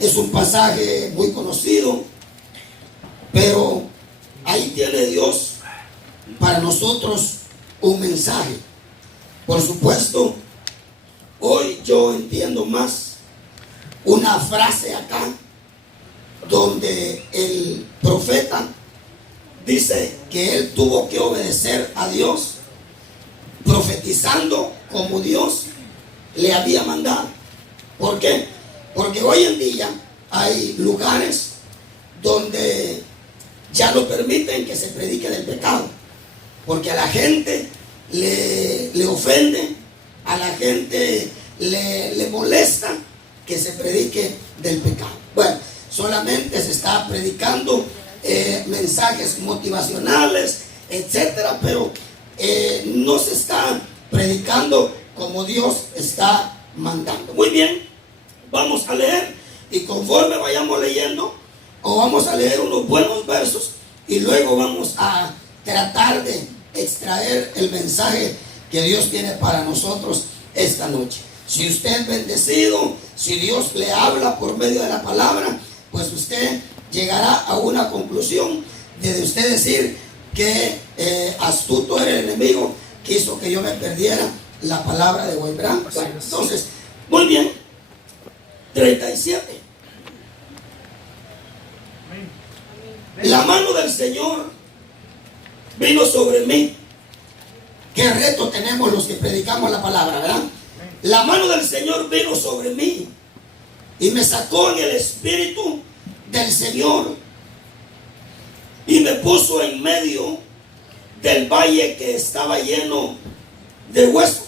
Es un pasaje muy conocido, pero ahí tiene Dios para nosotros un mensaje. Por supuesto, hoy yo entiendo más una frase acá donde el profeta dice que él tuvo que obedecer a Dios profetizando como Dios le había mandado. ¿Por qué? Porque hoy en día hay lugares donde ya no permiten que se predique del pecado, porque a la gente le ofende, a la gente le molesta que se predique del pecado. Bueno, solamente se está predicando mensajes motivacionales, etcétera, pero no se está predicando como Dios está mandando. Muy bien, vamos a leer, y conforme vayamos leyendo, o vamos a leer unos buenos versos y luego vamos a tratar de extraer el mensaje que Dios tiene para nosotros esta noche. Si usted es bendecido, si Dios le habla por medio de la palabra, pues usted llegará a una conclusión de usted decir que astuto era el enemigo que hizo que yo me perdiera la palabra de hoy, ¿verdad? Bueno, entonces, muy bien. 37. La mano del Señor vino sobre mí. Qué reto tenemos los que predicamos la palabra, ¿verdad? La mano del Señor vino sobre mí y me sacó en el espíritu del Señor y me puso en medio del valle que estaba lleno de huesos.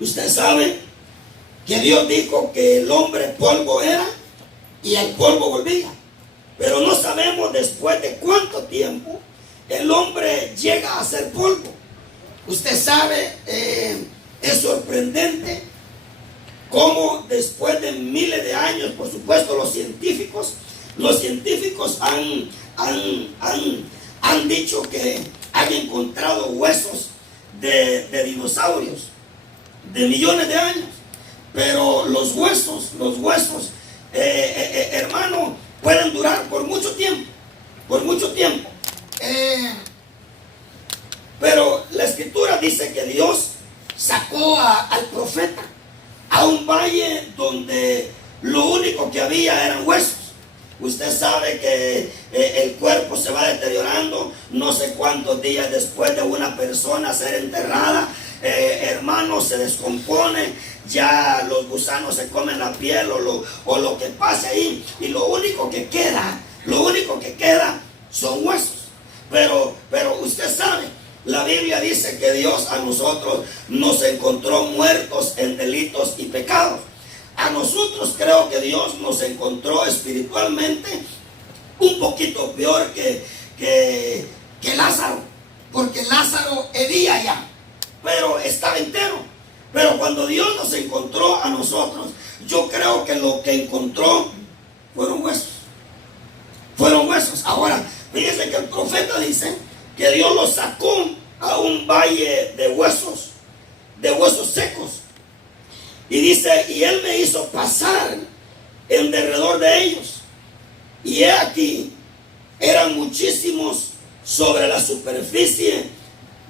Usted sabe que Dios dijo que el hombre polvo era y al polvo volvía, pero no sabemos después de cuánto tiempo el hombre llega a ser polvo. Usted sabe, es sorprendente cómo después de miles de años, por supuesto los científicos han dicho que han encontrado huesos de dinosaurios de millones de años, pero los huesos, hermano, pueden durar por mucho tiempo, pero la escritura dice que Dios sacó al profeta a un valle donde lo único que había eran huesos. Usted sabe que el cuerpo se va deteriorando no sé cuántos días después de una persona ser enterrada. Hermano, se descompone, ya los gusanos se comen la piel o lo que pase ahí, y lo único que queda son huesos. Pero usted sabe, la Biblia dice que Dios a nosotros nos encontró muertos en delitos y pecados. A nosotros creo que Dios nos encontró espiritualmente un poquito peor que Lázaro, porque Lázaro hería ya, pero estaba entero. Pero cuando Dios nos encontró a nosotros, yo creo que lo que encontró fueron huesos. Ahora, fíjense que el profeta dice que Dios lo sacó a un valle de huesos secos. Y dice, y él me hizo pasar en derredor de ellos. Y he aquí, eran muchísimos sobre la superficie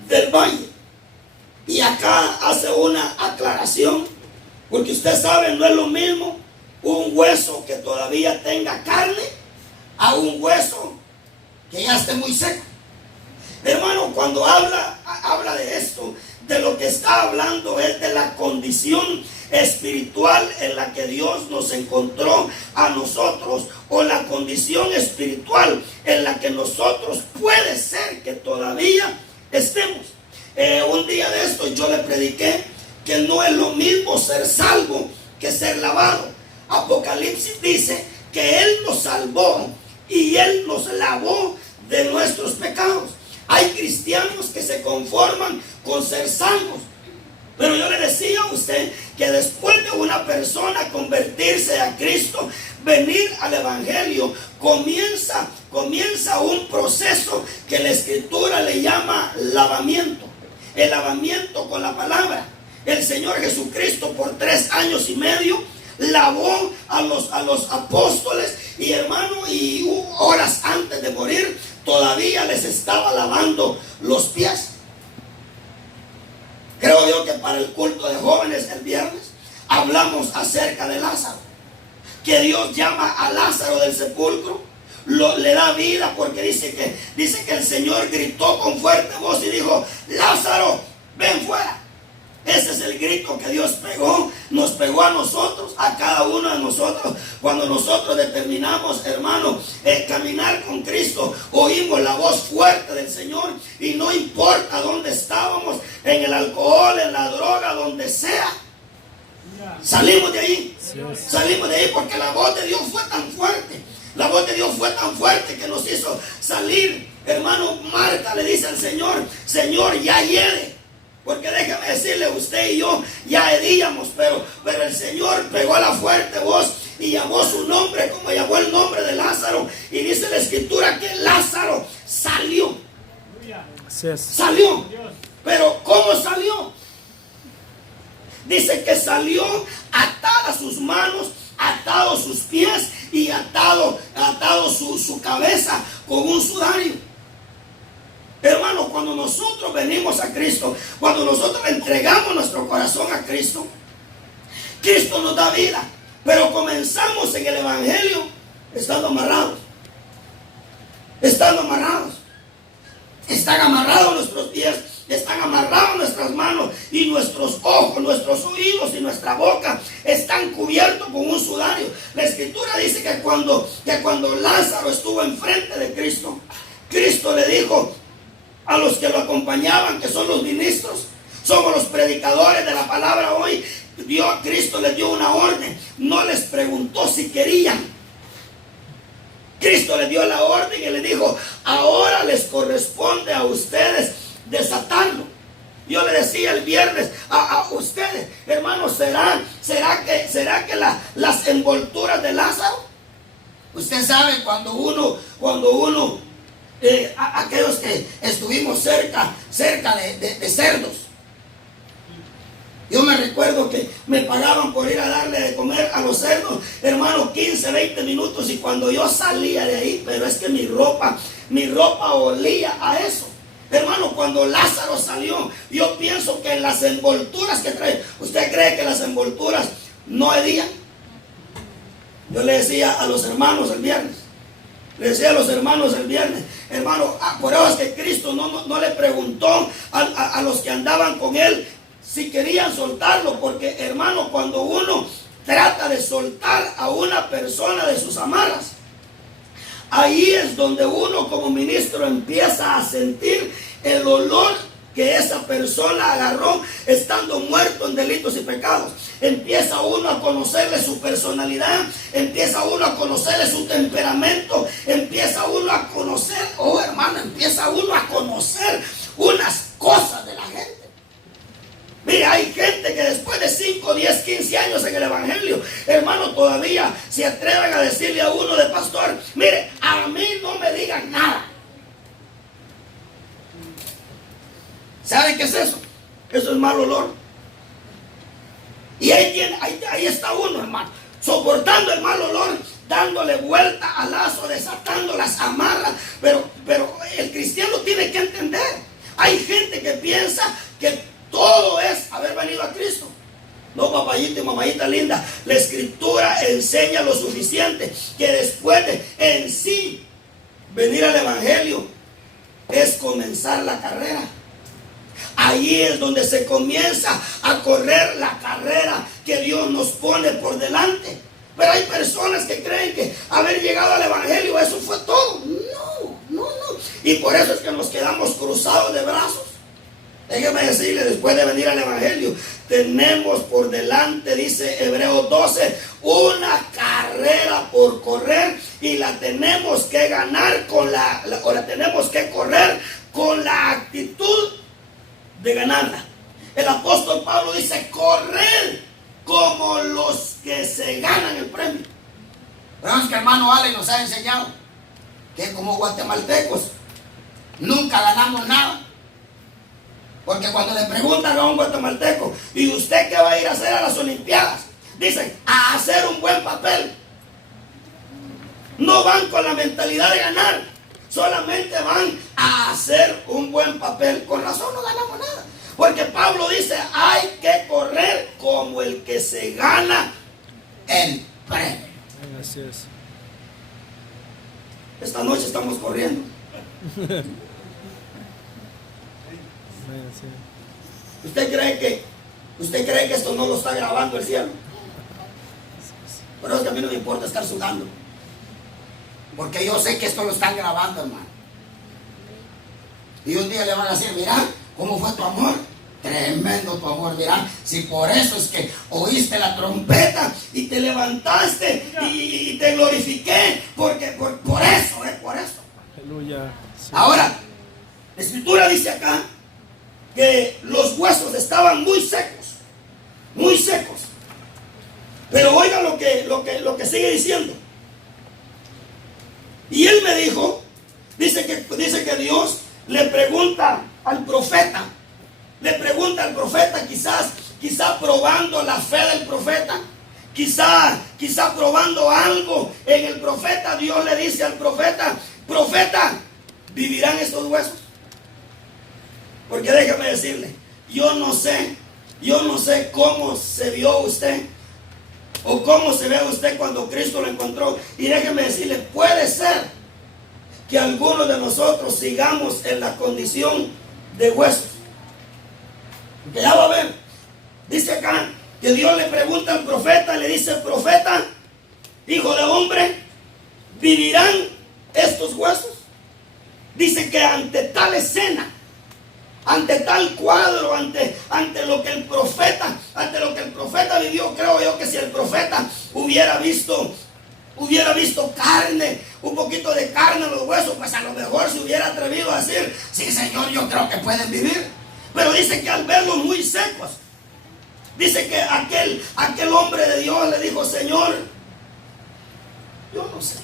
del valle. Y acá hace una aclaración, porque usted sabe, no es lo mismo un hueso que todavía tenga carne a un hueso que ya esté muy seco. Hermano, cuando habla de esto, de lo que está hablando es de la condición espiritual en la que Dios nos encontró a nosotros, o la condición espiritual en la que nosotros puede ser que todavía estemos. Un día de esto yo le prediqué que no es lo mismo ser salvo que ser lavado. Apocalipsis dice que Él nos salvó y Él nos lavó de nuestros pecados. Hay cristianos que se conforman con ser salvos, pero yo le decía a usted que después de una persona convertirse a Cristo, venir al Evangelio, comienza un proceso que la Escritura le llama lavamiento. El lavamiento con la palabra. El Señor Jesucristo por 3 años y medio lavó a los apóstoles y hermano, y horas antes de morir todavía les estaba lavando los pies. Creo yo que para el culto de jóvenes el viernes hablamos acerca de Lázaro, que Dios llama a Lázaro del sepulcro, le da vida, porque dice que el Señor gritó con fuerte voz y dijo: Lázaro, ven fuera. Ese es el grito que Dios nos pegó a nosotros, a cada uno de nosotros. Cuando nosotros determinamos, hermano, caminar con Cristo, oímos la voz fuerte del Señor, y no importa dónde estábamos, en el alcohol, en la droga, donde sea, salimos de ahí. Salimos de ahí porque la voz de Dios fue tan fuerte. La voz de Dios fue tan fuerte que nos hizo salir. Hermano, Marta le dice al Señor: Señor, ya hiede. Porque déjame decirle, usted y yo ya hedíamos, pero el Señor pegó la fuerte voz y llamó su nombre como llamó el nombre de Lázaro. Y dice la Escritura que Lázaro salió. Salió. Pero ¿cómo salió? Dice que salió atadas sus manos, atados sus pies y atado su cabeza con un sudario. Hermano, cuando nosotros venimos a Cristo, cuando nosotros entregamos nuestro corazón a Cristo, Cristo nos da vida. Pero comenzamos en el Evangelio estando amarrados. Estando amarrados. Están amarrados nuestros pies, están amarrados nuestras manos, y nuestros ojos, nuestros oídos y nuestra boca están cubiertos con un sudario. La Escritura dice que cuando Lázaro estuvo enfrente de Cristo, Cristo le dijo a los que lo acompañaban, que son los ministros, somos los predicadores de la palabra hoy, Cristo les dio una orden. No les preguntó si querían. Cristo les dio la orden y le dijo: ahora les corresponde a ustedes desatarlo. Yo le decía el viernes a ustedes, hermanos, ¿será que las envolturas de Lázaro? Usted sabe, cuando uno aquellos que estuvimos cerca de cerdos, yo me recuerdo que me pagaban por ir a darle de comer a los cerdos, hermano, 15, 20 minutos, y cuando yo salía de ahí, pero es que mi ropa olía a eso. Hermano, cuando Lázaro salió, yo pienso que en las envolturas que trae, ¿usted cree que las envolturas no hedían? Yo le decía a los hermanos el viernes, hermano, por eso es que Cristo no le preguntó a los que andaban con él si querían soltarlo, porque, hermano, cuando uno trata de soltar a una persona de sus amarras, ahí es donde uno como ministro empieza a sentir el olor que esa persona agarró estando muerto en delitos y pecados. Empieza uno a conocerle su personalidad, empieza uno a conocerle su temperamento, empieza uno a conocer, empieza uno a conocer unas cosas de la gente. Mire, hay gente que después de 5, 10, 15 años en el Evangelio, hermano, todavía se atreven a decirle a uno de pastor: mire, a mí no me digan nada. ¿Saben qué es eso? Eso es mal olor. Y ahí está uno, hermano, soportando el mal olor, dándole vuelta al lazo, desatando las amarras. Pero el cristiano tiene que entender. Hay gente que piensa que todo es haber venido a Cristo. No, papayita y mamayita linda, la Escritura enseña lo suficiente, que después de en sí venir al Evangelio es comenzar la carrera. Ahí es donde se comienza a correr la carrera que Dios nos pone por delante. Pero hay personas que creen que haber llegado al Evangelio, eso fue todo. No. Y por eso es que nos quedamos cruzados de brazos. Déjeme decirle, después de venir al Evangelio, tenemos por delante, dice Hebreos 12, una carrera por correr, y la tenemos que ganar o la tenemos que correr con la actitud de ganarla. El apóstol Pablo dice: correr como los que se ganan el premio. Pero es que hermano Ale nos ha enseñado que como guatemaltecos nunca ganamos nada. Porque cuando le preguntan a un guatemalteco: ¿y usted qué va a ir a hacer a las Olimpiadas? dicen, a hacer un buen papel. No van con la mentalidad de ganar, solamente van a hacer un buen papel. Con razón no ganamos nada, porque Pablo dice, hay que correr como el que se gana el premio. Así es. Esta noche estamos corriendo. ¿Usted cree que esto no lo está grabando el cielo? Pero es que a mí no me importa estar sudando, porque yo sé que esto lo están grabando, hermano. Y un día le van a decir, mira, ¿cómo fue tu amor? Tremendo tu amor, mira. Si por eso es que oíste la trompeta y te levantaste y te glorifiqué, porque por eso, por eso. Aleluya. Sí. Ahora, la escritura dice acá que los huesos estaban muy secos, muy secos. Pero oiga lo que sigue diciendo. Y él me dijo, dice que Dios le pregunta al profeta, quizá probando la fe del profeta, quizá probando algo en el profeta. Dios le dice al profeta, ¿vivirán estos huesos? Porque déjeme decirle, yo no sé cómo se vio usted o cómo se ve usted cuando Cristo lo encontró. Y déjeme decirle, puede ser que algunos de nosotros sigamos en la condición de huesos. Porque ya va a ver, dice acá que Dios le pregunta al profeta, le dice, profeta, hijo de hombre, ¿vivirán estos huesos? Dice que ante tal escena, ante tal cuadro, ante lo que el profeta vivió, creo yo que si el profeta hubiera visto carne, un poquito de carne en los huesos, pues a lo mejor se hubiera atrevido a decir, sí, Señor, yo creo que pueden vivir. Pero dice que al verlos muy secos, dice que aquel hombre de Dios le dijo, Señor, yo no sé.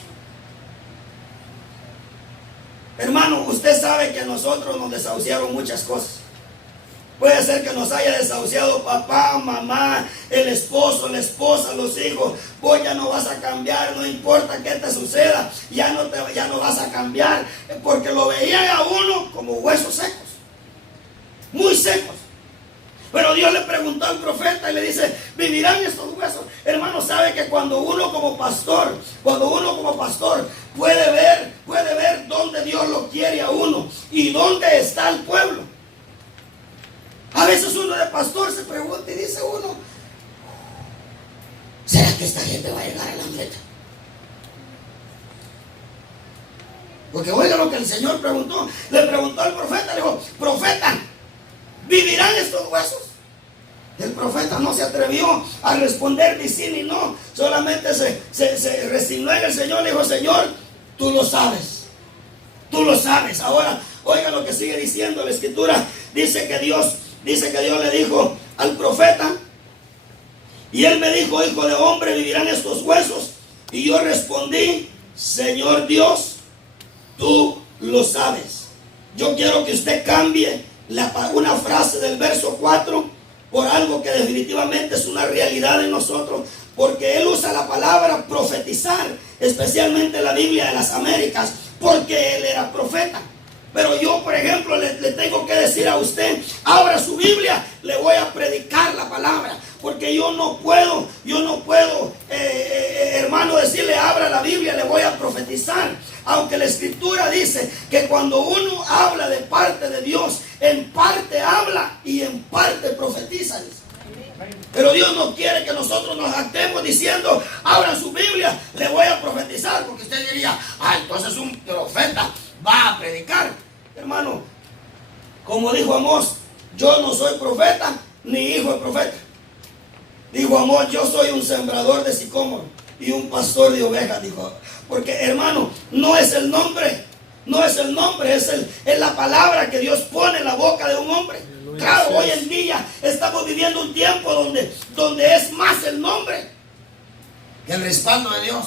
Hermano, usted sabe que a nosotros nos desahuciaron muchas cosas. Puede ser que nos haya desahuciado papá, mamá, el esposo, la esposa, los hijos. Vos ya no vas a cambiar, no importa qué te suceda, ya no vas a cambiar, porque lo veían a uno como huesos secos, muy secos. Pero Dios le preguntó al profeta y le dice, ¿vivirán estos huesos? Hermano, sabe que cuando uno como pastor puede ver dónde Dios lo quiere a uno y dónde está el pueblo. A veces uno de pastor se pregunta y dice uno, ¿será que esta gente va a llegar a la meta? Porque oiga lo que el Señor preguntó. Le preguntó al profeta, le dijo, profeta, ¿vivirán estos huesos? El profeta no se atrevió a responder ni sí ni no. Solamente se resignó en el Señor. Le dijo, Señor, tú lo sabes. Tú lo sabes. Ahora, oiga lo que sigue diciendo la escritura. Dice que Dios le dijo al profeta, y él me dijo, hijo de hombre, ¿vivirán estos huesos? Y yo respondí, Señor Dios, tú lo sabes. Yo quiero que usted cambie una frase del verso 4 por algo que definitivamente es una realidad en nosotros, porque él usa la palabra profetizar, especialmente en la Biblia de las Américas, porque él era profeta. Pero yo, por ejemplo, le tengo que decir a usted, abra su Biblia, le voy a predicar la palabra, porque yo no puedo, hermano, decirle abra la Biblia, le voy a profetizar. Aunque la escritura dice que cuando uno habla de parte de Dios, en parte habla y en parte profetiza. Pero Dios no quiere que nosotros nos actemos diciendo, abra su Biblia, le voy a profetizar, porque usted diría, entonces un profeta va a predicar. Hermano, como dijo Amós, yo no soy profeta ni hijo de profeta. Dijo Amós, yo soy un sembrador de sicómoro y un pastor de ovejas, dijo. Porque, hermano, no es el nombre, es la palabra que Dios pone en la boca de un hombre. Claro, hoy en día estamos viviendo un tiempo donde es más el nombre que el respaldo de Dios.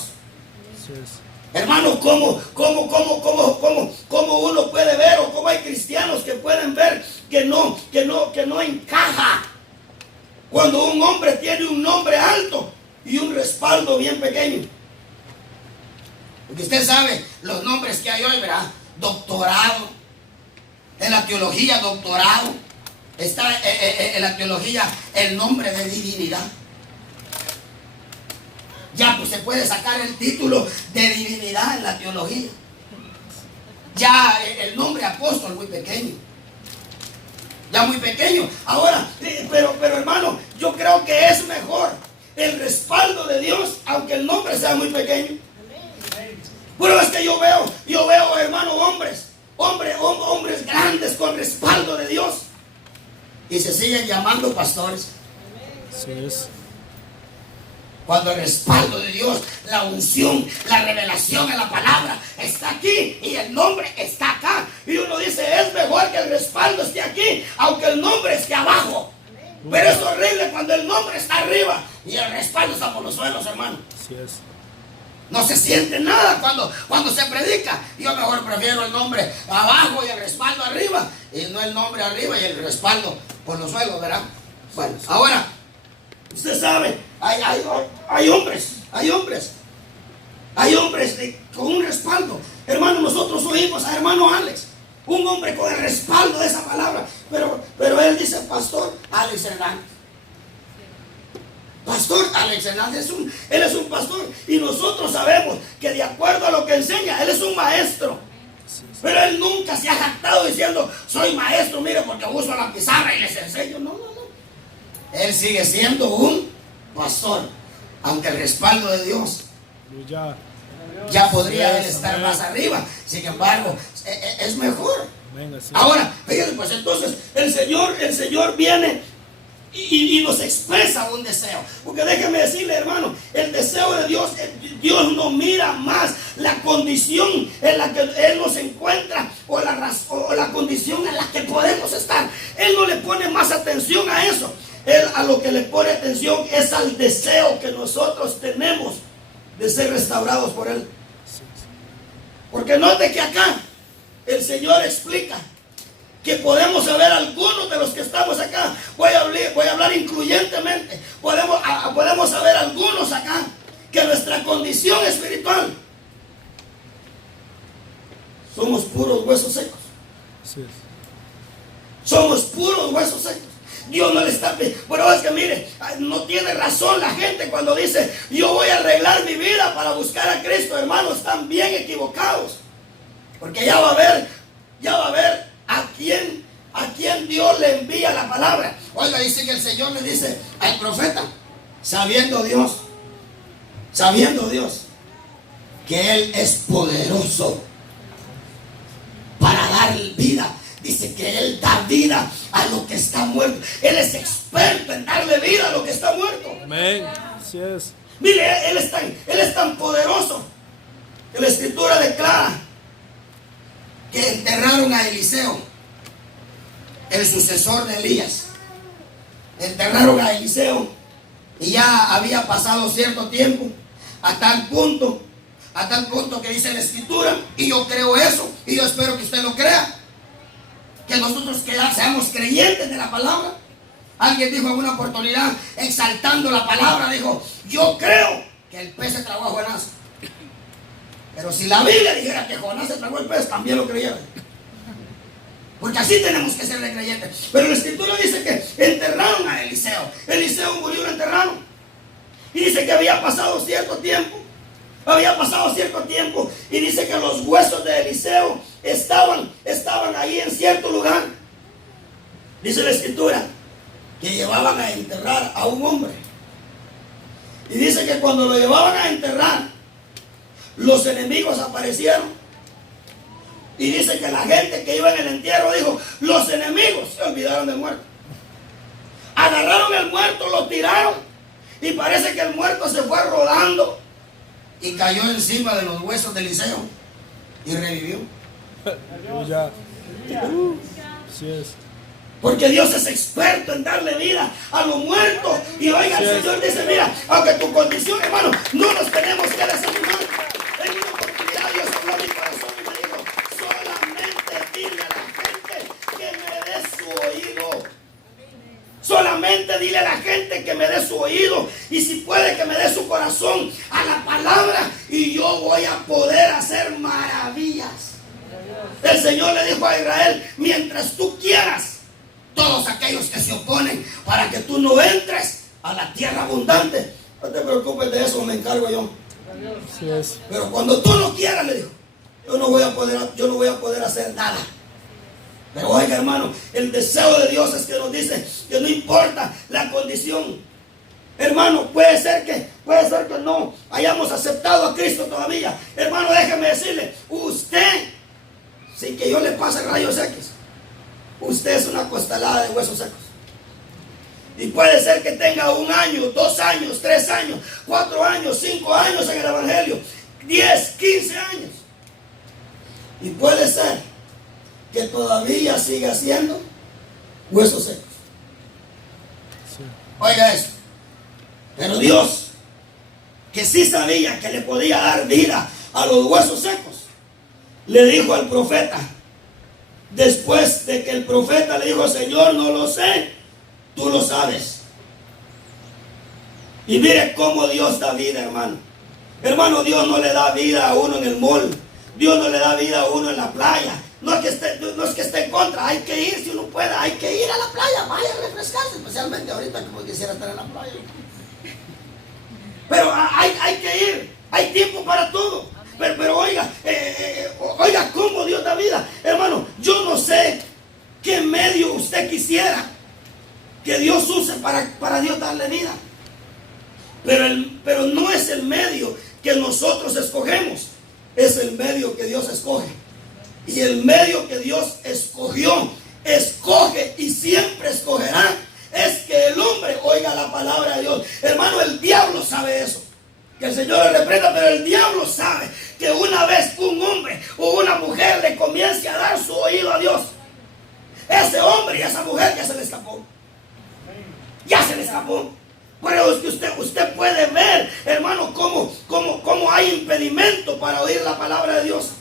Hermano, ¿cómo uno puede ver, o cómo hay cristianos que pueden ver que no encaja cuando un hombre tiene un nombre alto y un respaldo bien pequeño. Porque usted sabe los nombres que hay hoy, ¿verdad? Doctorado. En la teología, doctorado. Está en la teología el nombre de divinidad. Ya pues se puede sacar el título de divinidad en la teología. Ya el nombre apóstol muy pequeño. Ya muy pequeño. Ahora, pero hermano, yo creo que es mejor el respaldo de Dios, aunque el nombre sea muy pequeño. Pero es que yo veo, hermano, hombres grandes con respaldo de Dios. Y se siguen llamando pastores. Así es. Cuando el respaldo de Dios, la unción, la revelación en la palabra está aquí y el nombre está acá. Y uno dice, es mejor que el respaldo esté aquí, aunque el nombre esté abajo. Pero es horrible cuando el nombre está arriba y el respaldo está por los suelos, hermano. Así es. No se siente nada cuando se predica. Yo mejor prefiero el nombre abajo y el respaldo arriba, y no el nombre arriba y el respaldo por los suelos, ¿verdad? Bueno, ahora, usted sabe, hay hombres con un respaldo. Hermano, nosotros oímos a hermano Alex, un hombre con el respaldo de esa palabra, pero él dice pastor Alex Hernández. Pastor Alex Hernández, él es un pastor, y nosotros sabemos que de acuerdo a lo que enseña, él es un maestro. Pero él nunca se ha jactado diciendo, soy maestro, mire, porque uso la pizarra y les enseño. No. Él sigue siendo un pastor, aunque el respaldo de Dios ya podría él estar más arriba. Sin embargo, es mejor. Ahora, fíjense, pues entonces el Señor viene y nos expresa un deseo. Porque déjeme decirle, hermano, el deseo de Dios, Dios no mira más la condición en la que Él nos encuentra o la condición en la que podemos estar. Él no le pone más atención a eso. Él a lo que le pone atención es al deseo que nosotros tenemos de ser restaurados por Él. Porque note que acá el Señor explica que podemos saber algunos de los que estamos acá. Voy a hablar incluyentemente. Podemos saber algunos acá que nuestra condición espiritual somos puros huesos secos. Así es. Somos puros huesos secos. Dios no le está pidiendo. Pero es que mire, no tiene razón la gente cuando dice, yo voy a arreglar mi vida para buscar a Cristo. Hermanos, están bien equivocados. Porque ya va a ver a quién Dios le envía la palabra. Oiga, dice que el Señor le dice al profeta, sabiendo Dios que Él es poderoso para dar vida. Dice que Él da vida a lo que está muerto. Él es experto en darle vida a lo que está muerto. Amén. Así es. Mire, Él es tan poderoso que la Escritura declara que enterraron a Eliseo, el sucesor de Elías. Enterraron a Eliseo y ya había pasado cierto tiempo, a tal punto que dice la Escritura, y yo creo eso, y yo espero que usted lo crea, que nosotros seamos creyentes de la palabra. Alguien dijo en una oportunidad, exaltando la palabra, dijo, yo creo que el pez se tragó a Jonás. Pero si la Biblia dijera que Jonás se tragó el pez, también lo creyeron. Porque así tenemos que ser de creyentes. Pero la Escritura dice que enterraron a Eliseo. Eliseo murió y lo enterraron. Y dice que había pasado cierto tiempo. Y dice que los huesos de Eliseo estaban ahí en cierto lugar. Dice la Escritura que llevaban a enterrar a un hombre. Y dice que cuando lo llevaban a enterrar, los enemigos aparecieron. Y dice que la gente que iba en el entierro dijo, los enemigos se olvidaron del muerto. Agarraron el muerto, lo tiraron, y parece que el muerto se fue rodando y cayó encima de los huesos de Eliseo y revivió. Así es. Porque Dios es experto en darle vida a los muertos. Y oiga, el Señor dice, mira, aunque tu condición, hermano, no nos tenemos que desanimar. En una oportunidad Dios habló a mi corazón y me dijo, solamente dile a la gente que me dé su oído. Solamente dile a la gente que me dé su oído. Y si puede que me dé su quiera y yo voy a poder hacer maravillas. El Señor le dijo a Israel, mientras tú quieras, todos aquellos que se oponen para que tú no entres a la tierra abundante, no te preocupes de eso, me encargo yo. Así es. Pero cuando tú no quieras, le dijo, yo no voy a poder hacer nada. Pero oiga, hermano, el deseo de Dios es que nos dice que no importa la condición. Hermano, puede ser que no hayamos aceptado a Cristo todavía. Hermano, déjeme decirle, usted, sin que yo le pase rayos X, usted es una costalada de huesos secos. Y puede ser que tenga 1 año, 2 años, 3 años, 4 años, 5 años en el Evangelio, 10, 15 años. Y puede ser que todavía siga siendo huesos secos. Sí. Oiga eso. Pero Dios, que sí sabía que le podía dar vida a los huesos secos, le dijo al profeta, después de que el profeta le dijo, Señor, no lo sé, tú lo sabes. Y mire cómo Dios da vida, hermano. Hermano, Dios no le da vida a uno en el mall. Dios no le da vida a uno en la playa. No es que esté en contra, hay que ir si uno puede, hay que ir a la playa, vaya a refrescarse, especialmente ahorita como quisiera estar en la playa. Pero hay que ir, hay tiempo para todo. Pero oiga, oiga cómo Dios da vida. Hermano, yo no sé qué medio usted quisiera que Dios use para Dios darle vida. Pero no es el medio que nosotros escogemos, es el medio que Dios escoge. Y el medio que Dios escogió, escoge y siempre escogerá, es que el hombre oiga la palabra de Dios. Hermano, el diablo sabe eso. Que el Señor le reprenda, pero el diablo sabe que una vez un hombre o una mujer le comience a dar su oído a Dios, ese hombre y esa mujer ya se le escapó. Ya se le escapó. Pero es que usted puede ver, hermano, cómo hay impedimento para oír la palabra de Dios.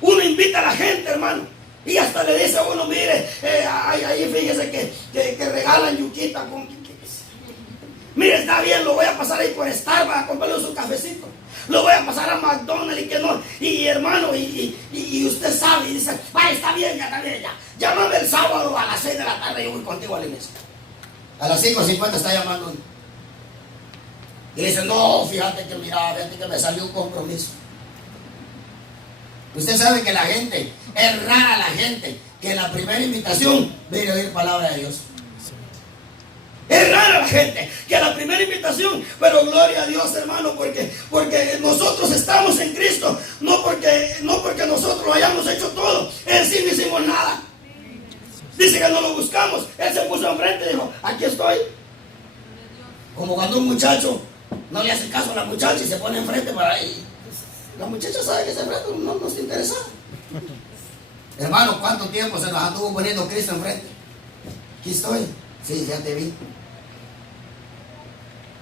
Uno invita a la gente, hermano, y hasta le dice a uno, mire, ahí fíjese que regalan yuquita con... Mire, está bien, lo voy a pasar ahí por Starbucks a comprarle su cafecito. Lo voy a pasar a McDonald's y que no. Y hermano, y usted sabe, y dice, está bien ya. Llámame el sábado a las 6 de la tarde y yo voy contigo a la iglesia. A las 5:50 está llamando uno. Y le dice, no, fíjate que me salió un compromiso. Usted sabe que la gente, es rara la gente que en la primera invitación viene a oír palabra de Dios. Es rara la gente que a la primera invitación, pero gloria a Dios, hermano, porque nosotros estamos en Cristo, no porque nosotros lo hayamos hecho todo, en sí no hicimos nada. Dice que no lo buscamos, él se puso enfrente y dijo, aquí estoy. Como cuando un muchacho no le hace caso a la muchacha y se pone enfrente para ahí. La muchacha sabe que ese enfrente no nos interesa. Hermano, ¿cuánto tiempo se nos anduvo poniendo Cristo enfrente? Aquí estoy. Sí, ya te vi.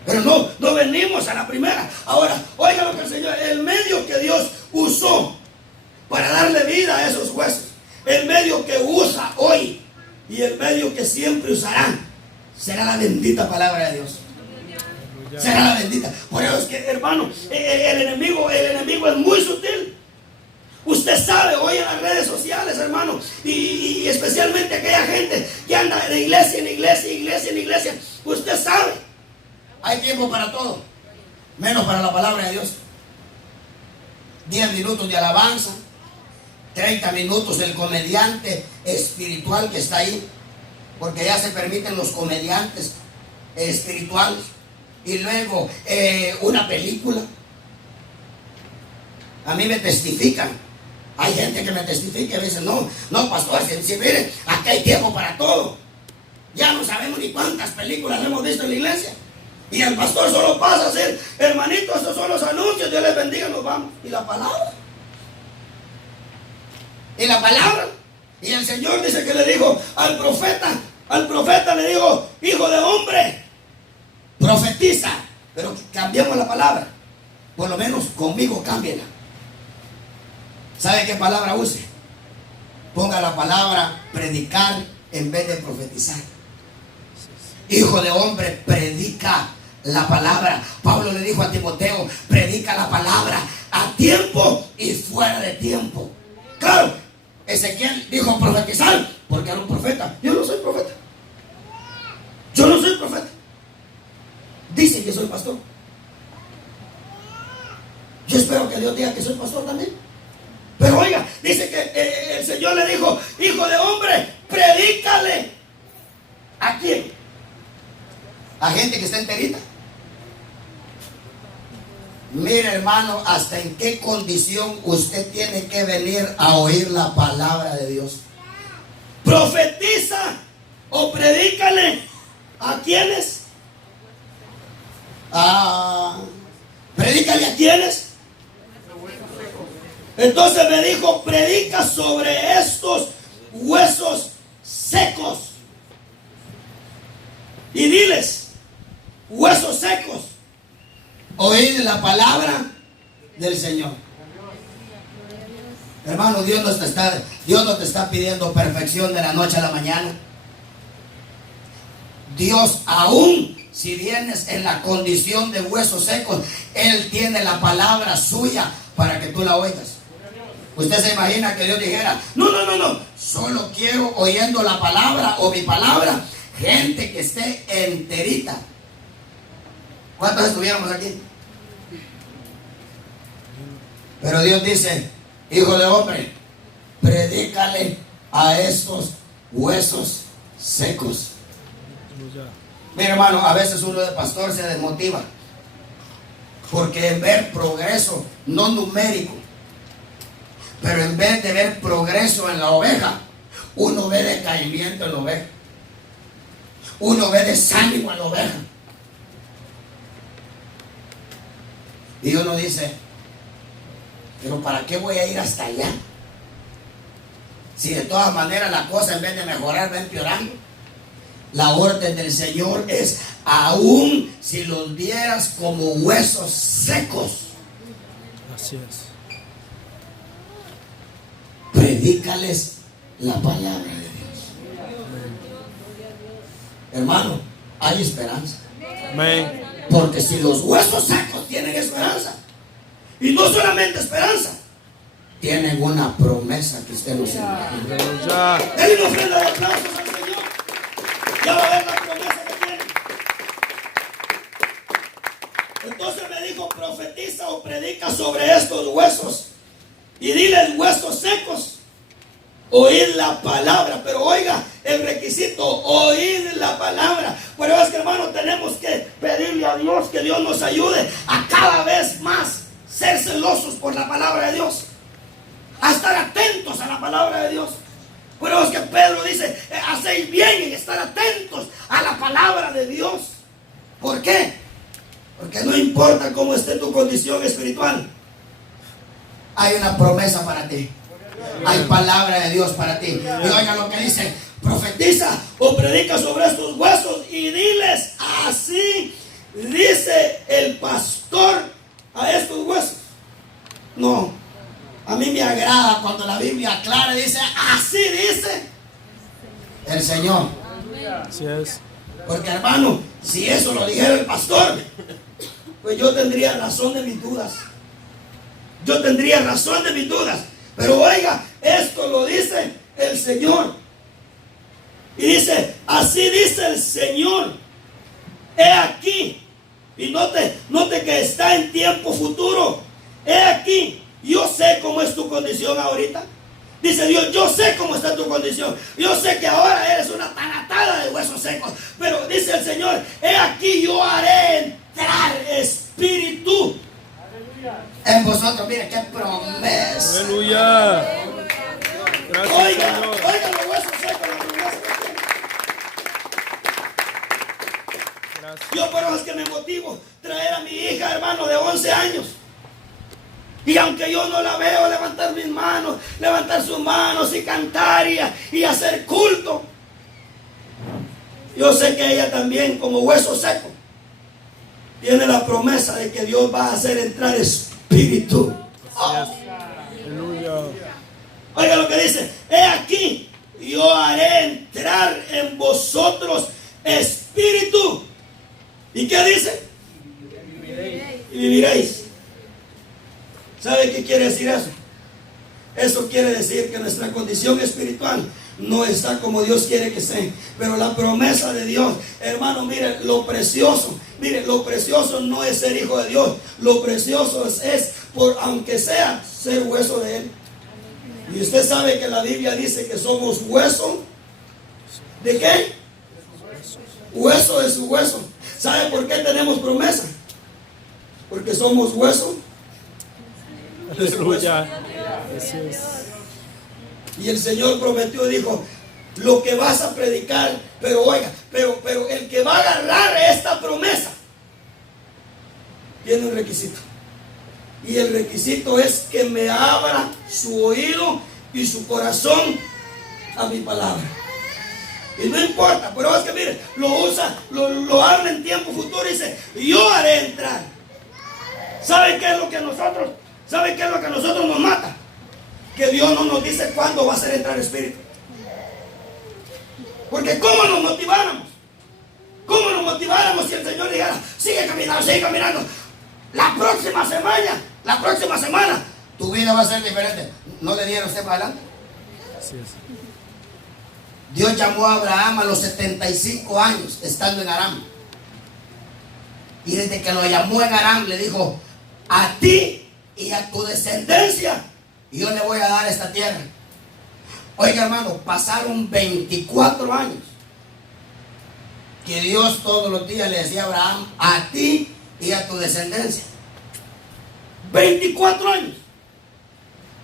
Pero no venimos a la primera. Ahora, oiga lo que el Señor, el medio que Dios usó para darle vida a esos huesos, el medio que usa hoy y el medio que siempre usará, será la bendita palabra de Dios. Será la bendita. Por eso es que, hermano, el enemigo es muy sutil. Usted sabe hoy en las redes sociales, hermano, y especialmente aquella gente que anda de iglesia en iglesia, usted sabe, hay tiempo para todo, menos para la palabra de Dios. 10 minutos de alabanza, 30 minutos del comediante espiritual que está ahí, porque ya se permiten los comediantes espirituales. Y luego una película. A mí me testifican. Hay gente que me testifica y me dice, no pastor, si miren, aquí hay tiempo para todo. Ya no sabemos ni cuántas películas hemos visto en la iglesia. Y el pastor solo pasa a decir, hermanito, estos son los anuncios, Dios les bendiga, nos vamos. Y la palabra. Y el Señor dice que le dijo al profeta le dijo, hijo de hombre, profetiza. Pero cambiemos la palabra. Por lo menos conmigo cámbiela. ¿Sabe qué palabra use? Ponga la palabra predicar en vez de profetizar. Hijo de hombre, predica la palabra. Pablo le dijo a Timoteo, predica la palabra a tiempo y fuera de tiempo. Claro, Ezequiel dijo profetizar porque era un profeta. Yo no soy profeta. Yo no soy profeta. Dicen que soy pastor. Yo espero que Dios diga que soy pastor también. Pero oiga, dice que el Señor le dijo, hijo de hombre, predícale. ¿A quién? A gente que está enterita. Mire, hermano, hasta en qué condición usted tiene que venir a oír la palabra de Dios. Profetiza o predícale. ¿A quiénes? Predícale a quiénes. Entonces me dijo, predica sobre estos huesos secos. Y diles, huesos secos, oíd la palabra del Señor. Hermano, Dios no te está pidiendo perfección de la noche a la mañana. Dios, aún si vienes en la condición de huesos secos, Él tiene la palabra suya para que tú la oigas. Usted se imagina que Dios dijera, no, solo quiero oyendo la palabra o mi palabra, gente que esté enterita. ¿Cuántos estuviéramos aquí? Pero Dios dice, hijo de hombre, predícale a estos huesos secos. Mira, hermano, a veces uno de pastor se desmotiva porque en ver progreso, no numérico, pero en vez de ver progreso en la oveja, uno ve decaimiento en la oveja. Uno ve desánimo en la oveja. Y uno dice, pero ¿para qué voy a ir hasta allá? Si de todas maneras la cosa en vez de mejorar va empeorando. La orden del Señor es, aún si los vieras como huesos secos. Así es. Predícales la palabra de Dios. Hermano, hay esperanza. Amén. Porque si los huesos secos tienen esperanza, y no solamente esperanza, tienen una promesa que usted no se imagina. Aleluya. Denle una ofrenda de aplausos al Señor. Ya va a ver la promesa que tiene. Entonces me dijo, profetiza o predica sobre estos huesos. Y diles, huesos secos, oír la palabra. Pero oiga, el requisito, oír la palabra. Pero es que, hermano, tenemos que pedirle a Dios que Dios nos ayude a cada vez más ser celosos por la palabra de Dios, a estar atentos a la palabra de Dios. Pero es que Pedro dice, hacéis bien en estar atentos a la palabra de Dios. ¿Por qué? Porque no importa cómo esté tu condición espiritual, hay una promesa para ti. Hay palabra de Dios para ti. Y oiga lo que dice, profetiza o predica sobre estos huesos y diles, así dice el pastor a estos huesos. No, a mí me agrada cuando la Biblia aclara y dice, así dice el Señor. Así es. Porque, hermano, si eso lo dijera el pastor, pues yo tendría razón de mis dudas. Yo tendría razón de mis dudas. Pero oiga, esto lo dice el Señor. Y dice, así dice el Señor. He aquí. Y note que está en tiempo futuro. He aquí. Yo sé cómo es tu condición ahorita. Dice Dios, yo sé cómo está tu condición. Yo sé que ahora eres una tanatada de huesos secos. Pero dice el Señor, he aquí yo haré entrar espíritu en vosotros. Mire qué promesa. Aleluya. Gracias, Oiga, Señor. oiga los huesos secos, la promesa que tiene. Gracias. Yo por eso es que me motivo traer a mi hija, hermano, de 11 años. Y aunque yo no la veo levantar mis manos, levantar sus manos y cantar y hacer culto, yo sé que ella también, como hueso seco, tiene la promesa de que Dios va a hacer entrar espíritu. Aleluya. Oiga lo que dice, he aquí, yo haré entrar en vosotros espíritu. ¿Y qué dice? y viviréis. ¿Sabe qué quiere decir eso? Eso quiere decir que nuestra condición espiritual no está como Dios quiere que esté. Pero la promesa de Dios, hermano, mire, lo precioso no es ser hijo de Dios. Lo precioso es por, aunque sea, ser hueso de Él. Y usted sabe que la Biblia dice que somos hueso. ¿De qué? Hueso de su hueso. ¿Sabe por qué tenemos promesa? Porque somos hueso. Aleluya. Así es. Y el Señor prometió y dijo: lo que vas a predicar, pero oiga, pero el que va a agarrar esta promesa tiene un requisito. Y el requisito es que me abra su oído y su corazón a mi palabra. Y no importa, pero es que mire, lo habla en tiempo futuro y dice: yo haré entrar. ¿Sabe qué es lo que a nosotros nos mata? Que Dios no nos dice cuándo va a hacer entrar el Espíritu. Porque ¿cómo nos motiváramos? ¿Cómo nos motiváramos si el Señor dijera: sigue caminando? La próxima semana, tu vida va a ser diferente. ¿No le dieron usted para adelante? Así es. Dios llamó a Abraham a los 75 años, estando en Aram. Y desde que lo llamó en Aram, le dijo: a ti y a tu descendencia yo le voy a dar esta tierra. Oiga, hermano, pasaron 24 años que Dios todos los días le decía a Abraham: a ti y a tu descendencia. 24 años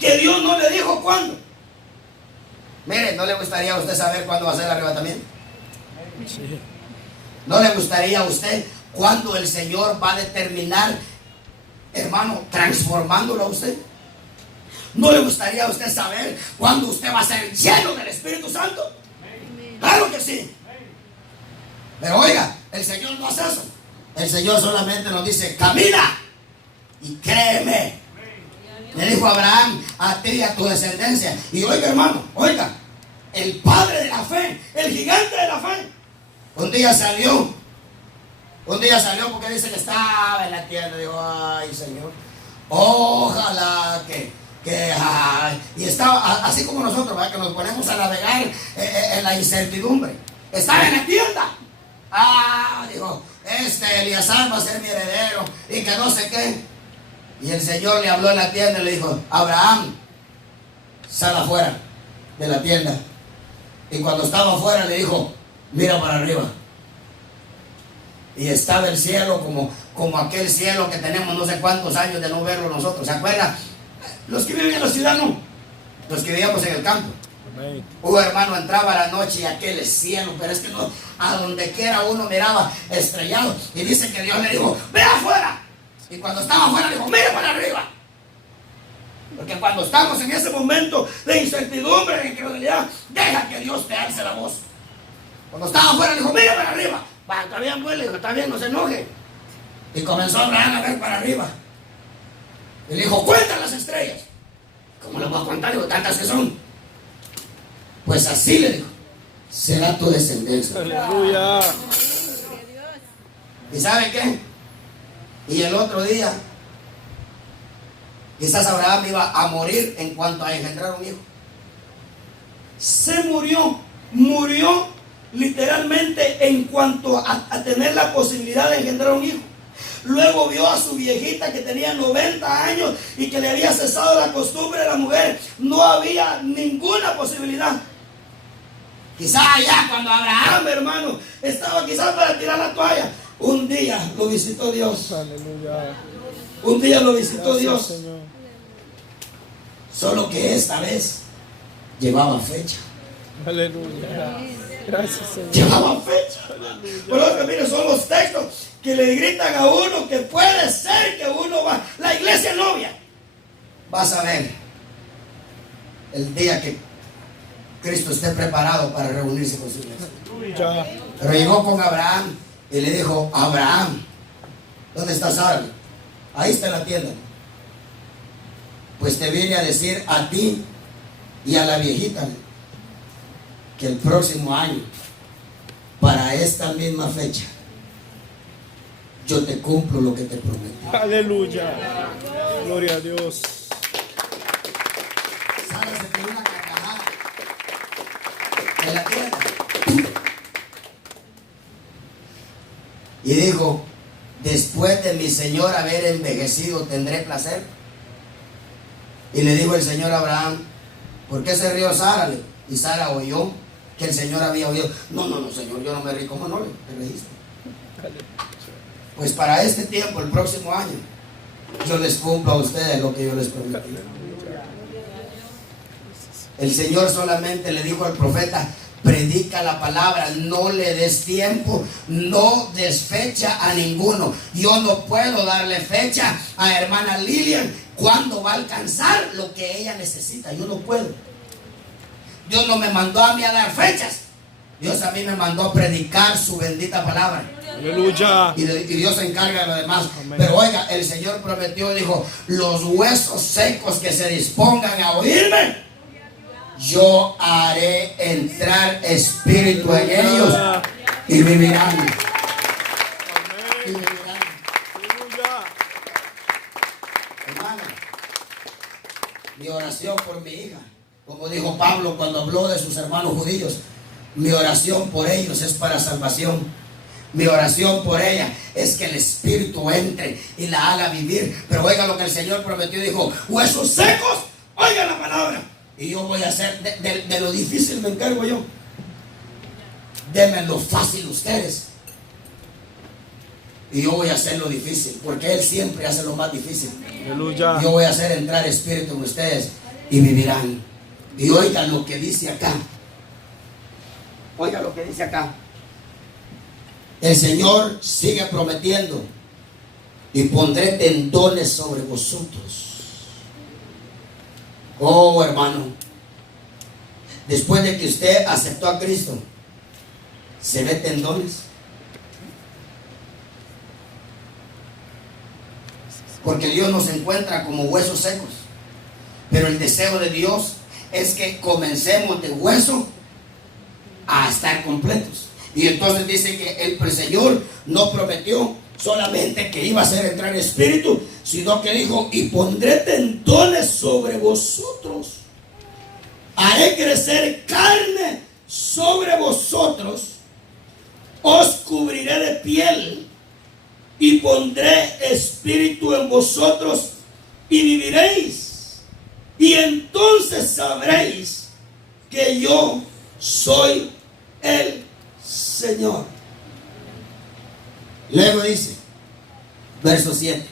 que Dios no le dijo cuándo. Mire, ¿no le gustaría a usted saber cuándo va a ser el arrebatamiento? Sí. ¿No le gustaría a usted cuándo el Señor va a determinar, hermano, transformándolo a usted? ¿No le gustaría a usted saber cuándo usted va a ser lleno del Espíritu Santo? Claro que sí. Pero oiga, el Señor no hace eso. El Señor solamente nos dice: camina y créeme. Le dijo a Abraham: a ti y a tu descendencia. Y oiga, hermano, oiga, el padre de la fe, el gigante de la fe, un día salió porque dice que estaba en la tienda. Dijo: ay, Señor, ojalá que y estaba así como nosotros, ¿verdad? Que nos ponemos a navegar en la incertidumbre. Estaba en la tienda. Dijo: Elíasar va a ser mi heredero y que no sé qué. Y el Señor le habló en la tienda y le dijo: Abraham, sal afuera de la tienda. Y cuando estaba afuera le dijo: mira para arriba. Y estaba el cielo como aquel cielo que tenemos no sé cuántos años de no verlo nosotros. ¿Se acuerdan? Los que viven en la ciudad no. Los que vivíamos en el campo. Amén. Hermano, entraba la noche y aquel cielo, pero es que no, a donde quiera uno miraba estrellado. Y dice que Dios le dijo: ve afuera. Y cuando estaba afuera le dijo: mira para arriba. Porque cuando estamos en ese momento de incertidumbre, de incredulidad, deja que Dios te alce la voz. Cuando estaba afuera le dijo: mira para arriba. Va, está bien, pues, le dijo: está bien, no se enoje. Y comenzó Abraham a ver para arriba. Y le dijo: cuenta las estrellas. ¿Cómo las voy a contar? Digo: tantas que son. Pues así le dijo: será tu descendencia. Aleluya. ¿Y sabe qué? Y el otro día, quizás Abraham iba a morir en cuanto a engendrar un hijo. Se murió literalmente en cuanto a tener la posibilidad de engendrar un hijo. Luego vio a su viejita que tenía 90 años y que le había cesado la costumbre de la mujer. No había ninguna posibilidad. Quizás allá cuando Abraham, hermano, estaba quizás para tirar la toalla, un día lo visitó Dios. Aleluya. Un día lo visitó Gracias, Dios. Señor. Solo que esta vez llevaba fecha. Aleluya. Gracias, Señor. Llevaba fecha. Pero es que mire, son los textos que le gritan a uno que puede ser que uno va. La iglesia novia. Vas a ver el día que Cristo esté preparado para reunirse con su iglesia. Ya. Pero llegó con Abraham y le dijo: Abraham, ¿dónde está Sara? Ahí está en la tienda. Pues te vine a decir a ti y a la viejita que el próximo año, para esta misma fecha, yo te cumplo lo que te prometí. Aleluya. Gloria a Dios. Sálgase con una carcajada. ¿Me la tiene? Y dijo, después de mi Señor haber envejecido, ¿tendré placer? Y le dijo el Señor a Abraham, ¿por qué se rió Sara? Y Sara oyó que el Señor había oído. No, Señor, yo no me rí. ¿Cómo no le reíste? Pues para este tiempo, el próximo año, yo les cumplo a ustedes lo que yo les prometí. El Señor solamente le dijo al profeta, predica la palabra, no le des tiempo, no des fecha a ninguno. Yo no puedo darle fecha a hermana Lilian cuando va a alcanzar lo que ella necesita. Yo no puedo. Dios no me mandó a mí a dar fechas. Dios a mí me mandó a predicar su bendita palabra. Aleluya. Y Dios se encarga de lo demás. Amén. Pero oiga, el Señor prometió, dijo, los huesos secos que se dispongan a oírme, yo haré entrar espíritu en ellos y vivirán. Y vivirán. Aleluya. Hermano, mi oración por mi hija, como dijo Pablo cuando habló de sus hermanos judíos, mi oración por ellos es para salvación. Mi oración por ella es que el Espíritu entre y la haga vivir. Pero oiga lo que el Señor prometió, dijo, huesos secos, oigan la palabra. Y yo voy a hacer, de lo difícil me encargo yo. Denme lo fácil ustedes. Y yo voy a hacer lo difícil, porque Él siempre hace lo más difícil. Aleluya. Yo voy a hacer entrar espíritu en ustedes y vivirán. Y oigan lo que dice acá. Oiga lo que dice acá. El Señor sigue prometiendo, y pondré tendones sobre vosotros. Oh, hermano, después de que usted aceptó a Cristo, ¿se ve tendones? Porque Dios nos encuentra como huesos secos. Pero el deseo de Dios es que comencemos de hueso a estar completos. Y entonces dice que el Señor no prometió solamente que iba a hacer entrar espíritu, sino que dijo, y pondré tendones sobre vosotros, haré crecer carne sobre vosotros, os cubriré de piel y pondré espíritu en vosotros y viviréis, y entonces sabréis que yo soy el Señor. Luego dice, verso 7,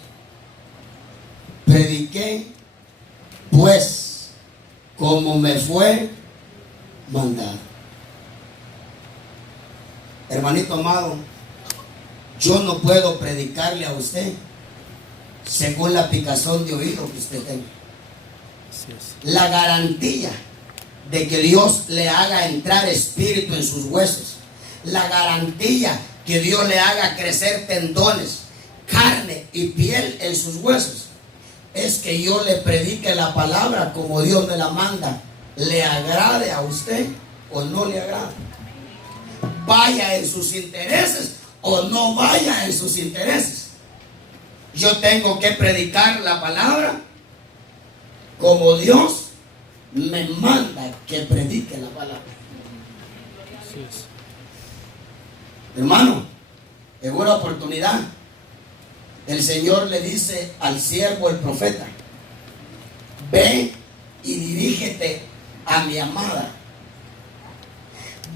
prediqué pues como me fue mandado. Hermanito amado, yo no puedo predicarle a usted según la picazón de oído que usted tenga. La garantía de que Dios le haga entrar espíritu en sus huesos, la garantía que Dios le haga crecer tendones, carne y piel en sus huesos, es que yo le predique la palabra como Dios me la manda, le agrade a usted o no le agrade, vaya en sus intereses o no vaya en sus intereses. Yo tengo que predicar la palabra como Dios me manda que predique la palabra. Hermano, en una oportunidad el Señor le dice al siervo, el profeta, ve y dirígete a mi amada,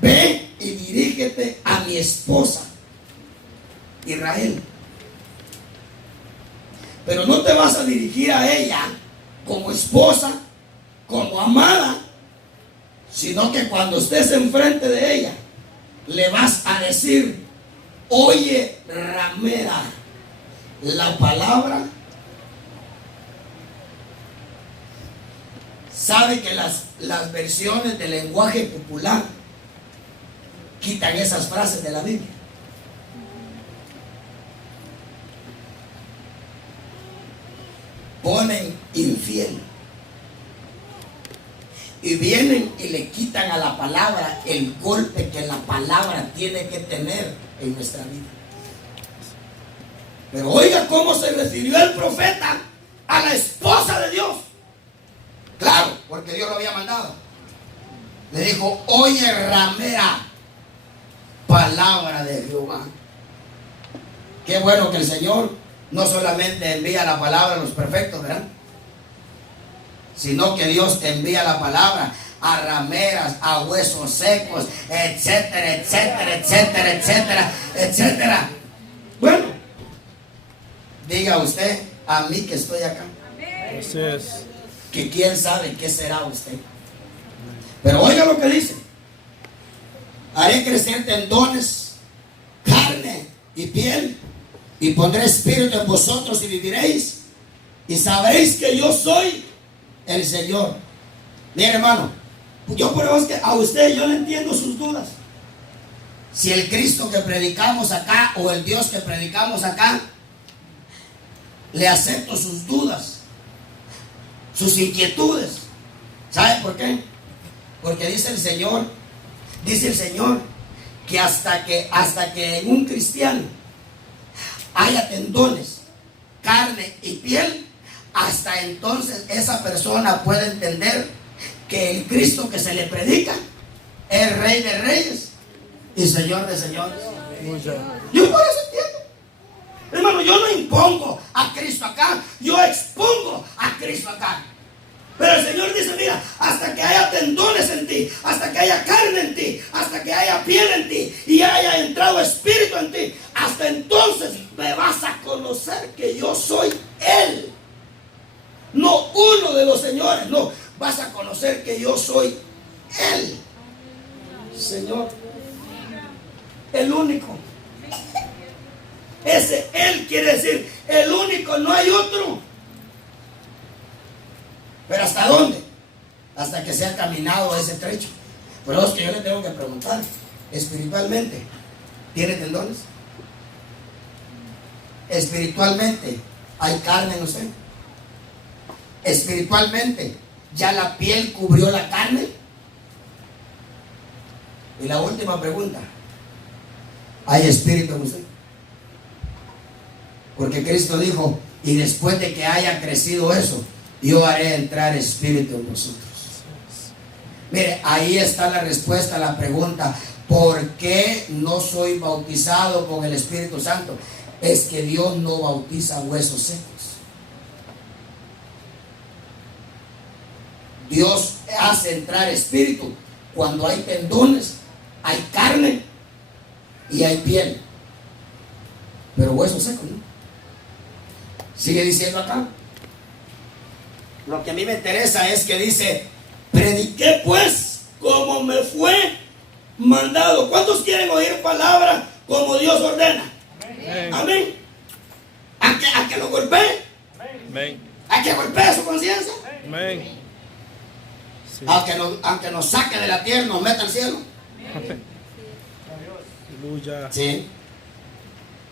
ve y dirígete a mi esposa Israel, pero no te vas a dirigir a ella como esposa, como amada, sino que cuando estés enfrente de ella le vas a decir, oye, ramera, la palabra. Sabe que las versiones del lenguaje popular quitan esas frases de la Biblia. Ponen infiel. Y vienen y le quitan a la palabra el golpe que la palabra tiene que tener en nuestra vida. Pero oiga cómo se refirió el profeta a la esposa de Dios. Claro, porque Dios lo había mandado. Le dijo, oye ramera, palabra de Jehová. Qué bueno que el Señor no solamente envía la palabra a los perfectos, ¿verdad? Sino que Dios te envía la palabra a rameras, a huesos secos, etcétera, etcétera, etcétera, etcétera, etcétera. Bueno, diga usted a mí que estoy acá, Así es. que quién sabe qué será usted. Pero oiga lo que dice: haré crecer tendones, carne y piel, y pondré espíritu en vosotros y viviréis, y sabréis que yo soy el Señor. Mire, hermano, Yo por eso es que a usted yo le entiendo sus dudas. si el Cristo que predicamos acá o el Dios que predicamos acá, le acepto sus dudas, sus inquietudes. ¿Sabe por qué? Porque dice el Señor que hasta que en un cristiano haya tendones, carne y piel, hasta entonces esa persona puede entender que el Cristo que se le predica es Rey de Reyes y Señor de Señores. Aleluya. Yo por eso entiendo. Hermano, yo no impongo a Cristo acá, yo expongo a Cristo acá. Pero el Señor dice, mira, hasta que haya tendones en ti, hasta que haya carne en ti, hasta que haya piel en ti y haya entrado espíritu en ti, hasta entonces me vas a conocer que yo soy Él. No uno de los señores, no, vas a conocer que yo soy Él. Señor, el único. Ese Él quiere decir el único, no hay otro. Pero ¿hasta dónde? Hasta que se ha caminado ese trecho. Pero es que yo le tengo que preguntar, espiritualmente, ¿tiene tendones? Espiritualmente, ¿hay carne en usted? Espiritualmente, ¿ya la piel cubrió la carne? Y la última pregunta, ¿hay espíritu en usted? Porque Cristo dijo, y después de que haya crecido eso, yo haré entrar espíritu en vosotros. Mire, ahí está la respuesta a la pregunta, ¿por qué no soy bautizado con el Espíritu Santo? Es que Dios no bautiza huesos secos. Dios hace entrar espíritu cuando hay tendones, hay carne y hay piel. Pero huesos secos, ¿no? Sigue diciendo acá. Lo que a mí me interesa es que dice, Prediqué pues como me fue mandado. ¿Cuántos quieren oír palabra como Dios ordena? Amén. Amén. A que lo golpee, Amén. a que golpee su conciencia, Amén. Sí. aunque nos saque de la tierra, nos meta al cielo. Aleluya. Sí.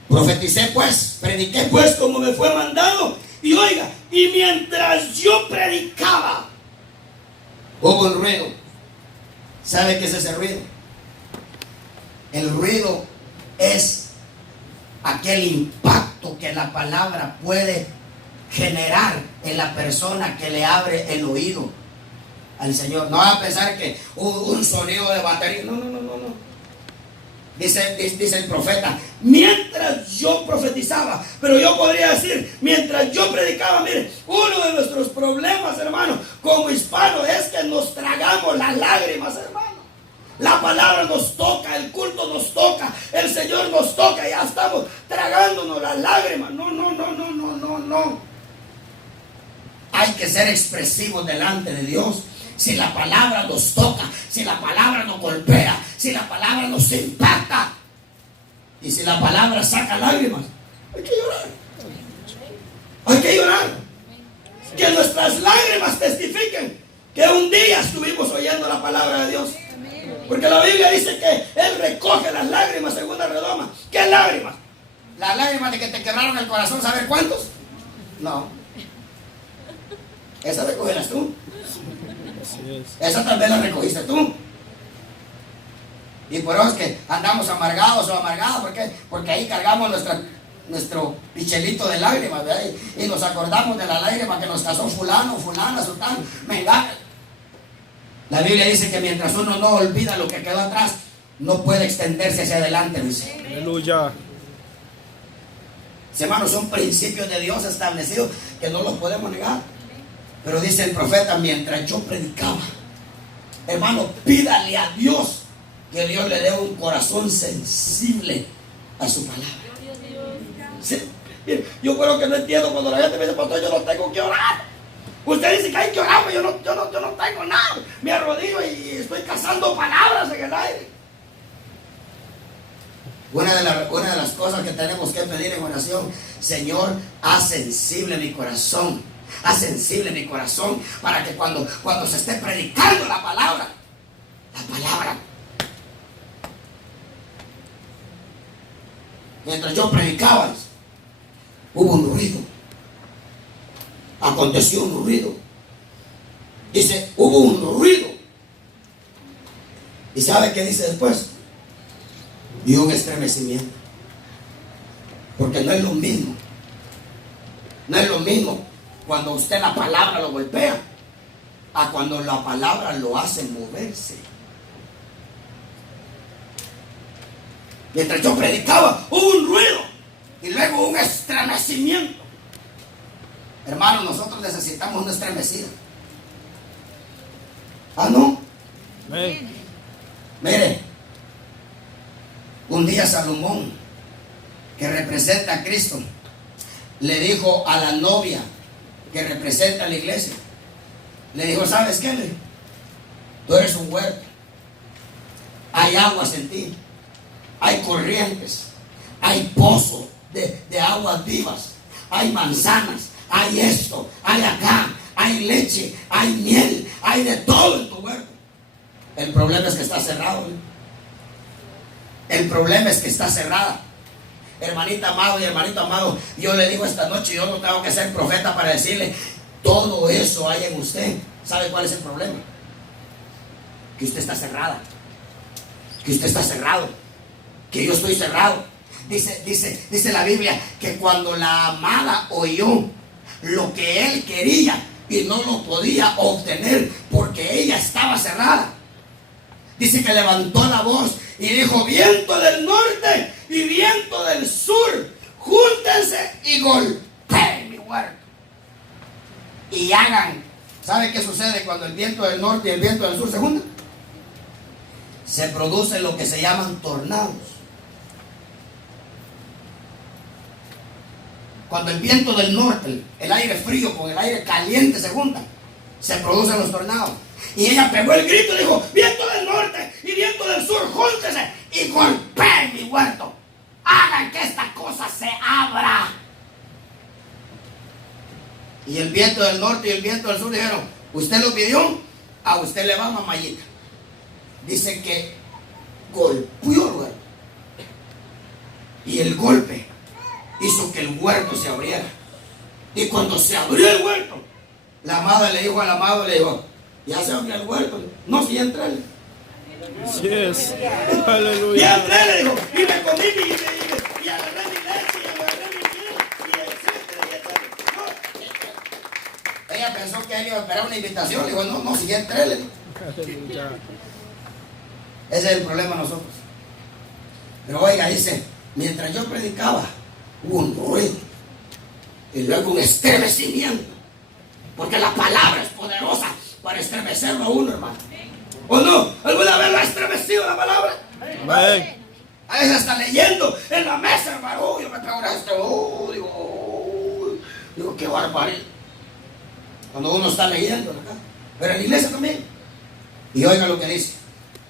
Profeticé pues, prediqué pues. pues como me fue mandado. Y oiga, y mientras yo predicaba, Hubo un ruido. ¿Sabe qué es ese ruido? El ruido es aquel impacto que la palabra puede generar en la persona que le abre el oído al Señor. No va a pensar que un sonido de batería. No. Dice el profeta, mientras yo profetizaba, pero yo podría decir, mientras yo predicaba, mire, uno de nuestros problemas, hermano, como hispanos, es que nos tragamos las lágrimas, hermano. La palabra nos toca, el culto nos toca, el Señor nos toca, ya estamos tragándonos las lágrimas. No. hay que ser expresivos delante de Dios. Si la palabra nos toca, si la palabra nos golpea, si la palabra nos impacta y si la palabra saca lágrimas, hay que llorar. Hay que llorar. Que nuestras lágrimas testifiquen que un día estuvimos oyendo la palabra de Dios. Porque la Biblia dice que Él recoge las lágrimas, segunda redoma. ¿Qué lágrimas? Las lágrimas de que te quebraron el corazón, ¿saber cuántos? No. Esas recógelas tú. Así es. Esa también la recogiste tú. Y por eso es que andamos amargados o amargadas. ¿Por qué? Porque ahí cargamos nuestro pichelito de lágrimas, ¿verdad? Y nos acordamos de la lágrima que nos casó fulano, fulana, sultán, mengana. La Biblia dice que mientras uno no olvida lo que quedó atrás, no puede extenderse hacia adelante, dice. Aleluya. Hermanos, son principios de Dios establecidos que no los podemos negar. Pero dice el profeta, mientras yo predicaba, hermano, pídale a Dios que Dios le dé un corazón sensible a su palabra. Sí. Yo creo que no entiendo cuando la gente me dice, pastor, yo no tengo que orar. Usted dice que hay que orar, pero yo no tengo nada. Me arrodillo y estoy cazando palabras en el aire. Una de las cosas que tenemos que pedir en oración, Señor, haz sensible mi corazón. Haz sensible mi corazón para que cuando se esté predicando la palabra, mientras yo predicaba, hubo un ruido. Aconteció un ruido. Dice, hubo un ruido. ¿Y sabe qué dice después? Y un estremecimiento. Porque no es lo mismo. No es lo mismo cuando usted la palabra lo golpea a cuando la palabra lo hace moverse. Mientras yo predicaba, hubo un ruido y luego un estremecimiento. Hermanos, nosotros necesitamos una estremecida. ¿Ah, no? Amén. Mire, un día Salomón, que representa a Cristo, le dijo a la novia que representa a la iglesia, le dijo, ¿sabes qué? Tú eres un huerto, hay aguas en ti, hay corrientes, hay pozos de aguas vivas, hay manzanas, hay esto, hay acá, hay leche, hay miel, hay de todo en tu huerto. El problema es que está cerrado, ¿eh? El problema es que está cerrada. Hermanita amado y hermanito amado, yo le digo esta noche, yo no tengo que ser profeta para decirle, todo eso hay en usted. ¿Sabe cuál es el problema? Que usted está cerrada. Que usted está cerrado. Que yo estoy cerrado. Dice la Biblia que cuando la amada oyó lo que él quería y no lo podía obtener porque ella estaba cerrada, dice que levantó la voz y dijo, viento del norte y viento del sur, júntense y golpeen mi huerto y hagan. ¿Sabe qué sucede cuando el viento del norte y el viento del sur se juntan? Se producen lo que se llaman tornados. Cuando el viento del norte, el aire frío con el aire caliente se juntan, se producen los tornados. Y ella pegó el grito y dijo, viento del norte y viento del sur, júntense y golpeen mi huerto. Hagan que esta cosa se abra. Y el viento del norte y el viento del sur dijeron, usted lo pidió, a usted le va, mamayita. Dice que golpeó el huerto. Y el golpe hizo que el huerto se abriera. Y cuando se abrió el huerto, la amada le dijo al amado, le dijo, ya se abrió el huerto. No, si ya entré. Así es. Ya Aleluya. entré, le dijo, y me comí y agarré mi leche y agarré mi miel y etcétera, y etcétera. No, ella pensó que él iba a esperar una invitación. Le dijo, no, si ya entré, le dijo. Aleluya. Ese es el problema de nosotros. Pero oiga, dice, mientras yo predicaba, hubo un ruido y luego un estremecimiento, porque la palabra es poderosa para estremecerlo a uno, hermano. ¿O no? ¿Alguna vez lo ha estremecido la palabra? Amén. A veces está leyendo en la mesa, hermano. Yo me pego digo, qué barbaridad. Cuando uno está leyendo acá, pero en la iglesia también. Y oiga lo que dice.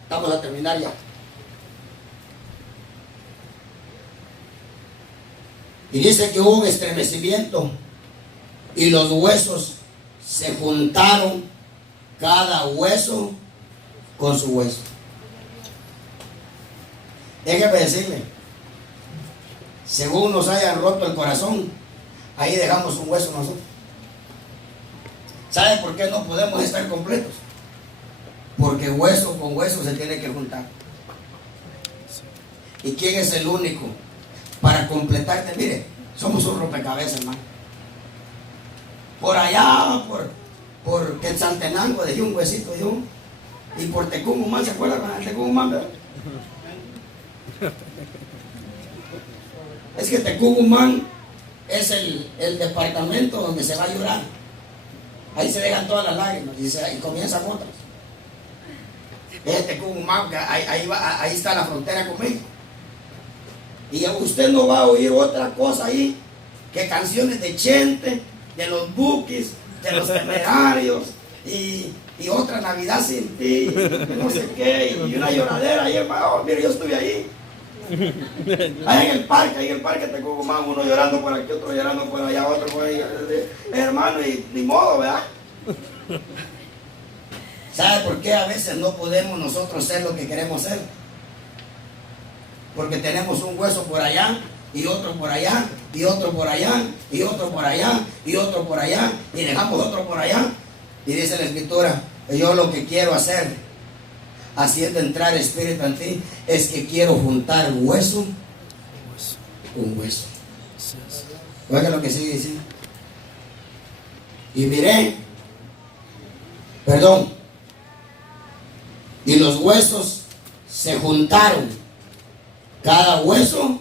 Vamos a terminar ya. Y dice que hubo un estremecimiento y los huesos se juntaron, cada hueso con su hueso. Déjeme decirle, según nos hayan roto el corazón, ahí dejamos un hueso nosotros. ¿Sabe por qué no podemos estar completos? Porque hueso con hueso se tiene que juntar. ¿Y quién es el único para completarte. Mire, somos un rompecabezas, hermano. Por allá, por Quetzaltenango dejé un huesito yo. Y por Tecumumán, ¿se acuerdan con el Tecumumán, verdad? Es que Tecumumán es el departamento donde se va a llorar. Ahí se dejan todas las lágrimas y comienzan otras. Es Tecumumán, ahí está la frontera con México. Y usted no va a oír otra cosa ahí que canciones de Chente, de los Bukis, de los Temerarios y otra Navidad sin ti, y no sé qué, y una lloradera ahí, hermano. Mire, yo estuve ahí. Ahí en el parque de Tecumumán, uno llorando por aquí, otro llorando por allá, otro por ahí. Hermano, y ni modo, ¿verdad? ¿Sabe por qué a veces no podemos nosotros ser lo que queremos ser? Porque tenemos un hueso por allá, y otro por allá, y otro por allá, y otro por allá, y otro por allá, y dejamos otro por allá. Y dice la Escritura, yo lo que quiero hacer, haciendo entrar espíritu en ti, es que quiero juntar hueso con hueso. Oiga lo que sigue diciendo. Y miré, y los huesos se juntaron, cada hueso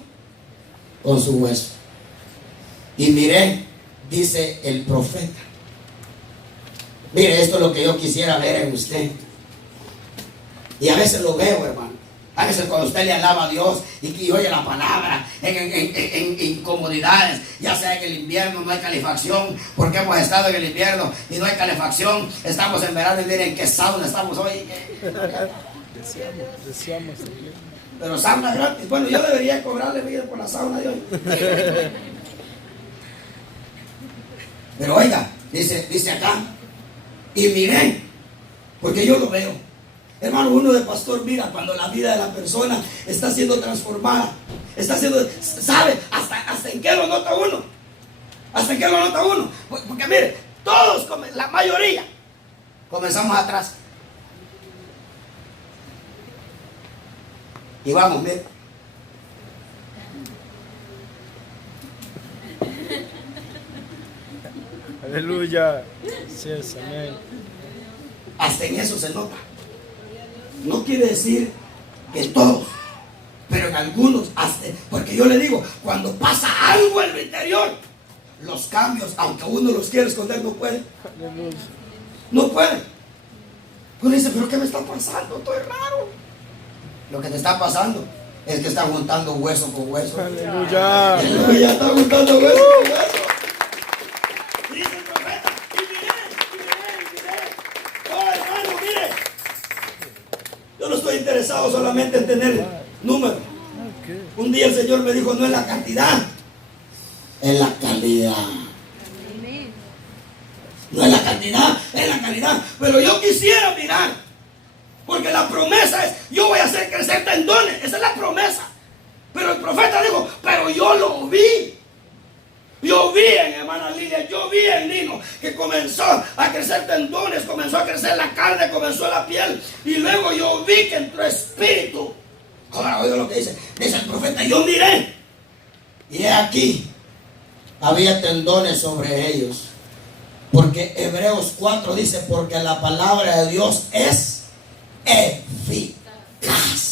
con su hueso. Y miré, dice el profeta. Mire, esto es lo que yo quisiera ver en usted. Y a veces lo veo, hermano. A veces cuando usted le alaba a Dios y oye la palabra en incomodidades, ya sea en el invierno no hay calefacción, porque hemos estado en el invierno y no hay calefacción, estamos en verano y miren qué sauna estamos hoy. Deseamos. Pero sauna gratis. Bueno, yo debería cobrarle vida por la sauna de hoy. Pero oiga, dice acá, y miré, porque yo lo veo. Hermano, uno de pastor mira cuando la vida de la persona está siendo transformada, está siendo, ¿sabe? Hasta en qué lo nota uno. Hasta en qué lo nota uno. Porque mire, todos, la mayoría, comenzamos atrás. Y vamos, mire. Aleluya. Sí, amén. Hasta en eso se nota. No quiere decir que todos, pero en algunos, hasta, porque yo le digo, cuando pasa algo en lo interior, los cambios, aunque uno los quiere esconder, no puede. Aleluya. No puede. Uno dice, pero ¿qué me está pasando? Estoy raro. Lo que te está pasando es que están juntando hueso con hueso. Aleluya. Aleluya, está juntando hueso con hueso. Dice el profeta, y miré. Oh, hermano, mire. Yo no estoy interesado solamente en tener números. Un día el Señor me dijo, no es la cantidad, es la calidad. No es la cantidad, es la calidad. Pero yo quisiera mirar, porque la promesa es, yo voy a hacer crecer tendones. Esa es la promesa. Pero el profeta dijo, pero yo lo vi. Yo vi en hermana Lilia, yo vi en Nino que comenzó a crecer tendones, comenzó a crecer la carne, comenzó la piel. Y luego yo vi que entró espíritu. Ahora oiga lo que dice el profeta, yo miré. Y he aquí, había tendones sobre ellos. Porque Hebreos 4 dice, porque la palabra de Dios es eficaz.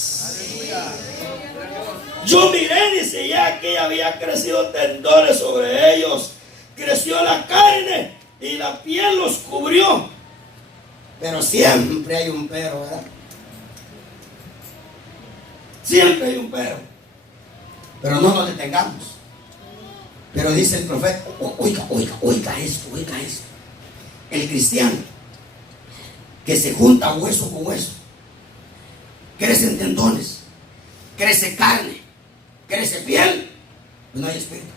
Yo miré, dice, ya que había crecido tendones sobre ellos, creció la carne y la piel los cubrió. Pero siempre hay un pero, ¿verdad? Siempre hay un pero. Pero no nos detengamos. Pero dice el profeta, oiga esto. El cristiano que se junta hueso con hueso, crecen tendones, crece carne, crece piel, pues no hay espíritu.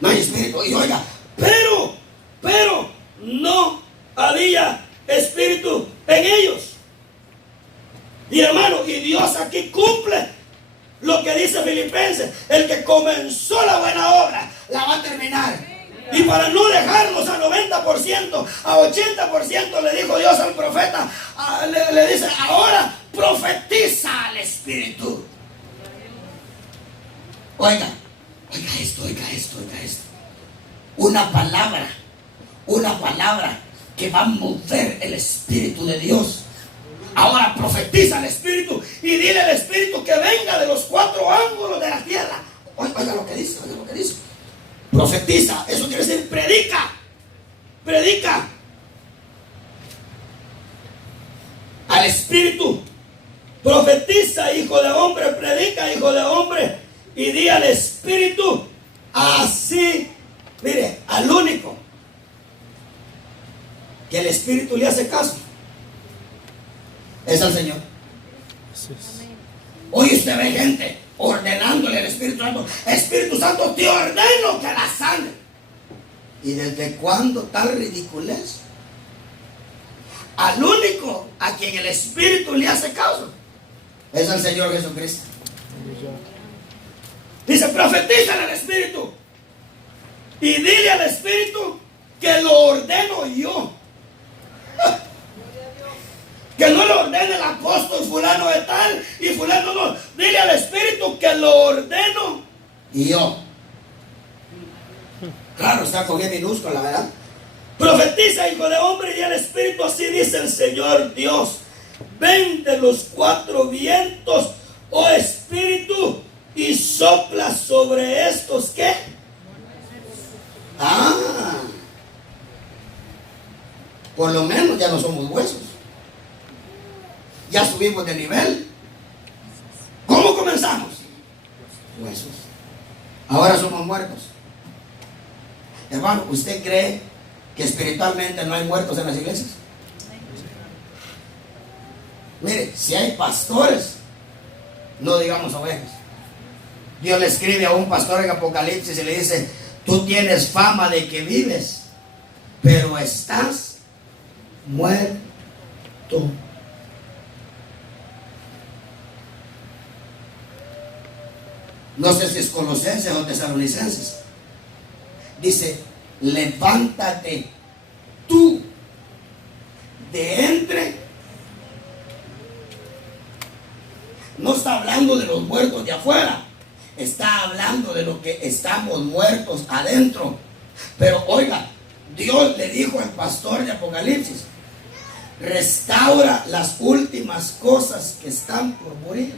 No hay espíritu. Y oiga, pero no había espíritu en ellos. Y hermano, y Dios aquí cumple lo que dice Filipenses: el que comenzó la buena obra la va a terminar. Y para no dejarnos a 90%, a 80%, le dijo Dios al profeta, le dice, ahora profetiza al Espíritu. Oiga, oiga esto. Una palabra que va a mover el Espíritu de Dios. Ahora profetiza al Espíritu y dile al Espíritu que venga de los 4 ángulos de la tierra. Oiga lo que dice. Profetiza, eso quiere decir predica. Al Espíritu. Profetiza, hijo de hombre, predica, hijo de hombre, y di al Espíritu, así, mire, al único que el Espíritu le hace caso es al Señor. Hoy usted ve gente ordenándole al Espíritu Santo: Espíritu Santo, te ordeno que la sane. ¿Y desde cuándo tal ridiculez? Al único a quien el Espíritu le hace caso es al Señor Jesucristo. Dice: profetiza al Espíritu y dile al Espíritu que lo ordeno yo. Que no lo ordene el apóstol fulano de tal y fulano no. Dile al Espíritu que lo ordeno y yo. Claro, está con E minúscula, ¿verdad? Profetiza, hijo de hombre, y al Espíritu, así dice el Señor Dios: ven de los 4 vientos, oh Espíritu, y sopla sobre estos, ¿qué? Por lo menos ya no somos huesos. Ya subimos de nivel. ¿Cómo comenzamos? Huesos. Ahora somos muertos. Hermano, ¿usted cree que espiritualmente no hay muertos en las iglesias? Mire, si hay pastores, no digamos ovejas. Dios le escribe a un pastor en Apocalipsis y le dice: tú tienes fama de que vives, pero estás muerto. No sé si es Colosenses o Tesalonicenses. Dice: levántate tú de entre. No está hablando de los muertos de afuera, está hablando de lo que estamos muertos adentro. Pero oiga, Dios le dijo al pastor de Apocalipsis: restaura las últimas cosas que están por morir.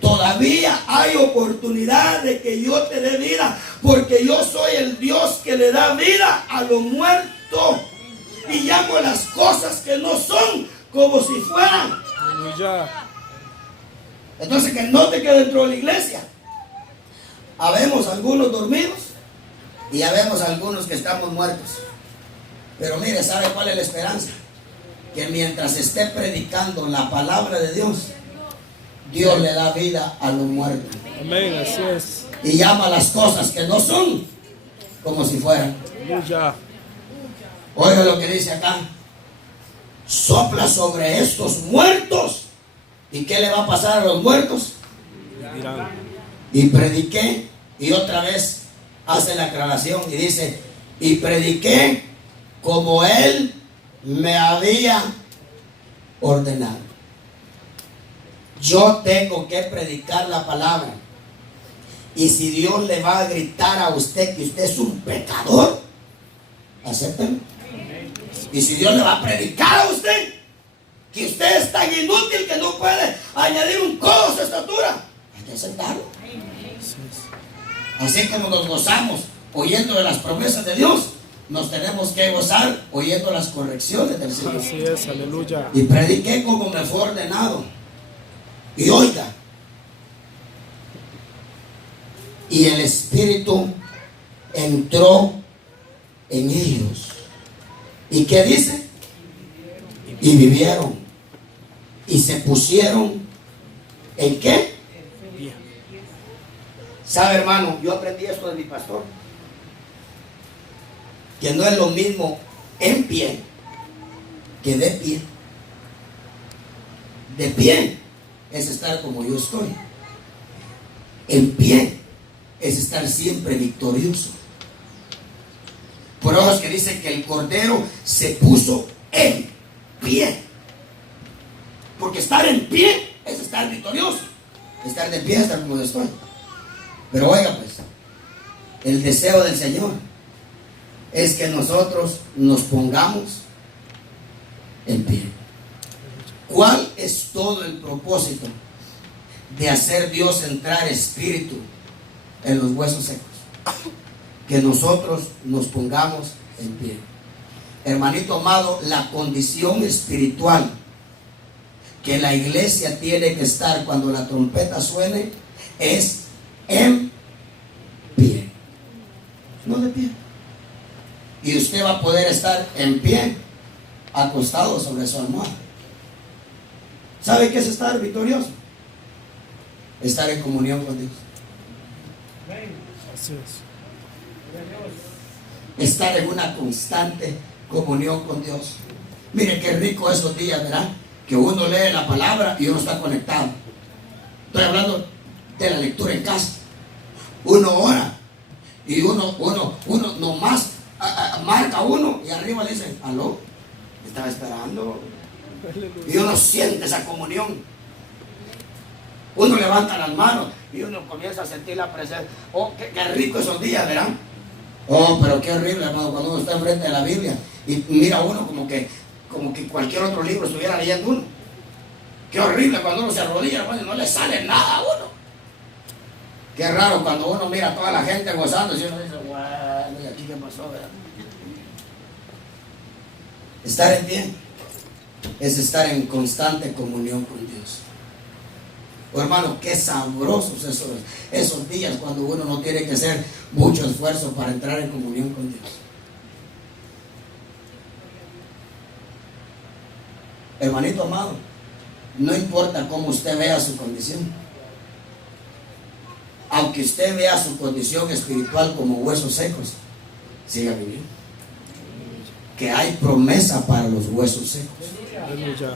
Todavía hay oportunidad de que yo te dé vida, porque yo soy el Dios que le da vida a lo muerto y llamo las cosas que no son como si fueran. Entonces, que note que dentro de la iglesia habemos algunos dormidos y habemos algunos que estamos muertos. Pero mire, ¿sabe cuál es la esperanza? Que mientras esté predicando la palabra de Dios, Dios le da vida a los muertos. Amén, así es. Y llama las cosas que no son como si fueran. Oiga lo que dice acá: sopla sobre estos muertos. ¿Y qué le va a pasar a los muertos? Y prediqué. Y otra vez hace la aclaración y dice: y prediqué como Él me había ordenado. Yo tengo que predicar la palabra. Y si Dios le va a gritar a usted que usted es un pecador, acéptelo. Y si Dios le va a predicar a usted que usted es tan inútil que no puede añadir un codo a su estatura, hay que aceptarlo. Así como nos gozamos oyendo de las promesas de Dios, nos tenemos que gozar oyendo las correcciones del Señor. Así es, aleluya. Y prediqué como me fue ordenado. Y oiga, y el Espíritu entró en ellos. ¿Y qué dice? Y vivieron. Y se pusieron ¿en qué? ¿Sabe, hermano? Yo aprendí esto de mi pastor, que no es lo mismo en pie que de pie. De pie es estar como yo estoy. En pie es estar siempre victorioso. Por eso es que dice que el Cordero se puso en pie. Porque estar en pie es estar victorioso. Estar de pie es estar como yo estoy. Pero oiga pues, el deseo del Señor es que nosotros nos pongamos en pie. ¿Cuál es todo el propósito de hacer Dios entrar espíritu en los huesos secos? Que nosotros nos pongamos en pie. Hermanito amado, la condición espiritual que la iglesia tiene que estar cuando la trompeta suene es en pie, no de pie. Y usted va a poder estar en pie, acostado sobre su almohada. ¿Sabe qué es estar victorioso? Estar en comunión con Dios. Así es. Estar en una constante comunión con Dios. Mire qué rico esos días, ¿verdad? Que uno lee la palabra y uno está conectado. Estoy hablando de la lectura en casa. Uno ora y uno nomás marca uno y arriba le dicen, aló, estaba esperando. Y uno siente esa comunión. Uno levanta las manos y uno comienza a sentir la presencia. Oh, qué rico esos días, ¿verdad? Oh, pero qué horrible, hermano, cuando uno está enfrente de la Biblia y mira uno como que cualquier otro libro estuviera leyendo uno. Qué horrible cuando uno se arrodilla, hermano, y no le sale nada a uno. Qué raro cuando uno mira a toda la gente gozando y uno dice, bueno, ¿y aquí qué pasó, verdad? Estar en pie es estar en constante comunión con Dios. Oh, hermano, qué sabrosos esos días cuando uno no tiene que hacer mucho esfuerzo para entrar en comunión con Dios. Hermanito amado, no importa cómo usted vea su condición, aunque usted vea su condición espiritual como huesos secos, siga viviendo. Que hay promesa para los huesos secos. Aleluya.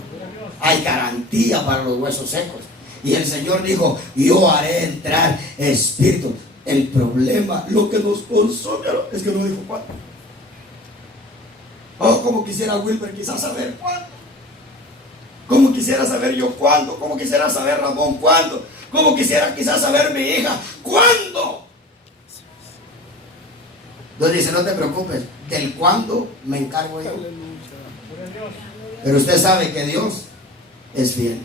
Hay garantía para los huesos secos. Y el Señor dijo, yo haré entrar espíritu. El problema, lo que nos consume, es que no dijo cuándo. Oh, como quisiera Wilber quizás saber cuándo. Como quisiera saber yo cuándo. Como quisiera saber Ramón cuándo. Como quisiera quizás saber mi hija cuándo. Entonces dice, no te preocupes, del cuándo me encargo yo. Pero usted sabe que Dios es fiel.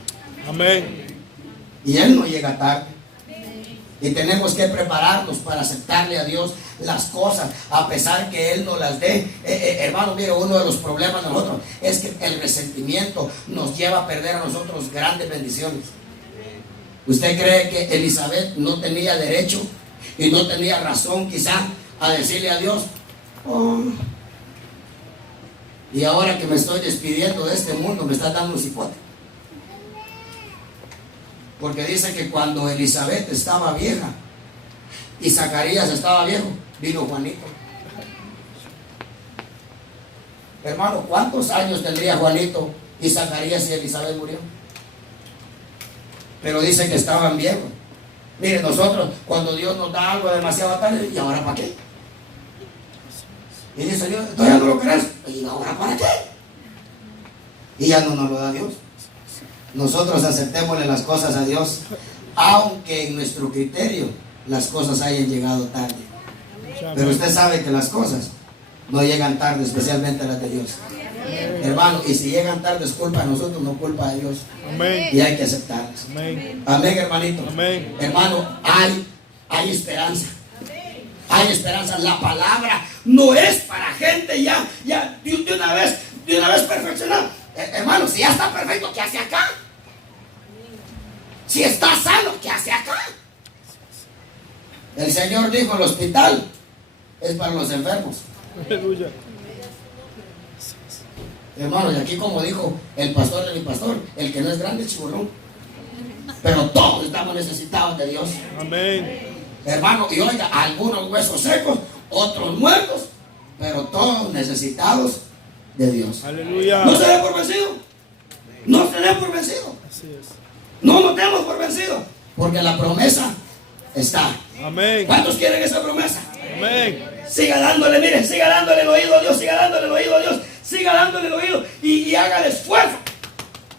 Amén. Y Él no llega tarde. Y tenemos que prepararnos para aceptarle a Dios las cosas, a pesar que Él nos las dé. Hermano, mire, uno de los problemas de nosotros es que el resentimiento nos lleva a perder a nosotros grandes bendiciones. ¿Usted cree que Elizabeth no tenía derecho y no tenía razón quizá a decirle a Dios, oh, y ahora que me estoy despidiendo de este mundo me está dando un cipote? Porque dice que cuando Elizabeth estaba vieja y Zacarías estaba viejo, vino Juanito. Hermano, ¿cuántos años tendría Juanito y Zacarías si Elizabeth murió? Pero dice que estaban viejos. Mire, nosotros cuando Dios nos da algo demasiado tarde, ¿y ahora para qué? Y dice Dios, ¿todavía no lo crees? ¿Y ahora para qué? Y ya no nos lo da Dios. Nosotros aceptémosle las cosas a Dios, aunque en nuestro criterio las cosas hayan llegado tarde. Pero usted sabe que las cosas no llegan tarde, especialmente las de Dios. Hermano, y si llegan tarde es culpa de nosotros, no culpa de Dios. Amén. Y hay que aceptarlas. Amén. Amén, hermanito. Amén. Hermano, hay esperanza. Hay esperanza. La palabra no es para gente ya de una vez perfeccionada. Hermano, si ya está perfecto, ¿qué hace acá? Si está sano, ¿qué hace acá? El Señor dijo, el hospital es para los enfermos. Aleluya. Hermano, y aquí como dijo el pastor de mi pastor, el que no es grande es chibolón. Pero todos estamos necesitados de Dios. Amén. Hermano, y oiga, algunos huesos secos, otros muertos, pero todos necesitados de Dios. Aleluya. No se den por vencido. No se den por vencido. Así es. No nos demos por vencido. Porque la promesa está. Amén. ¿Cuántos quieren esa promesa? Amén. Siga dándole, mire, siga dándole el oído a Dios, siga dándole el oído a Dios, siga dándole el oído y haga el esfuerzo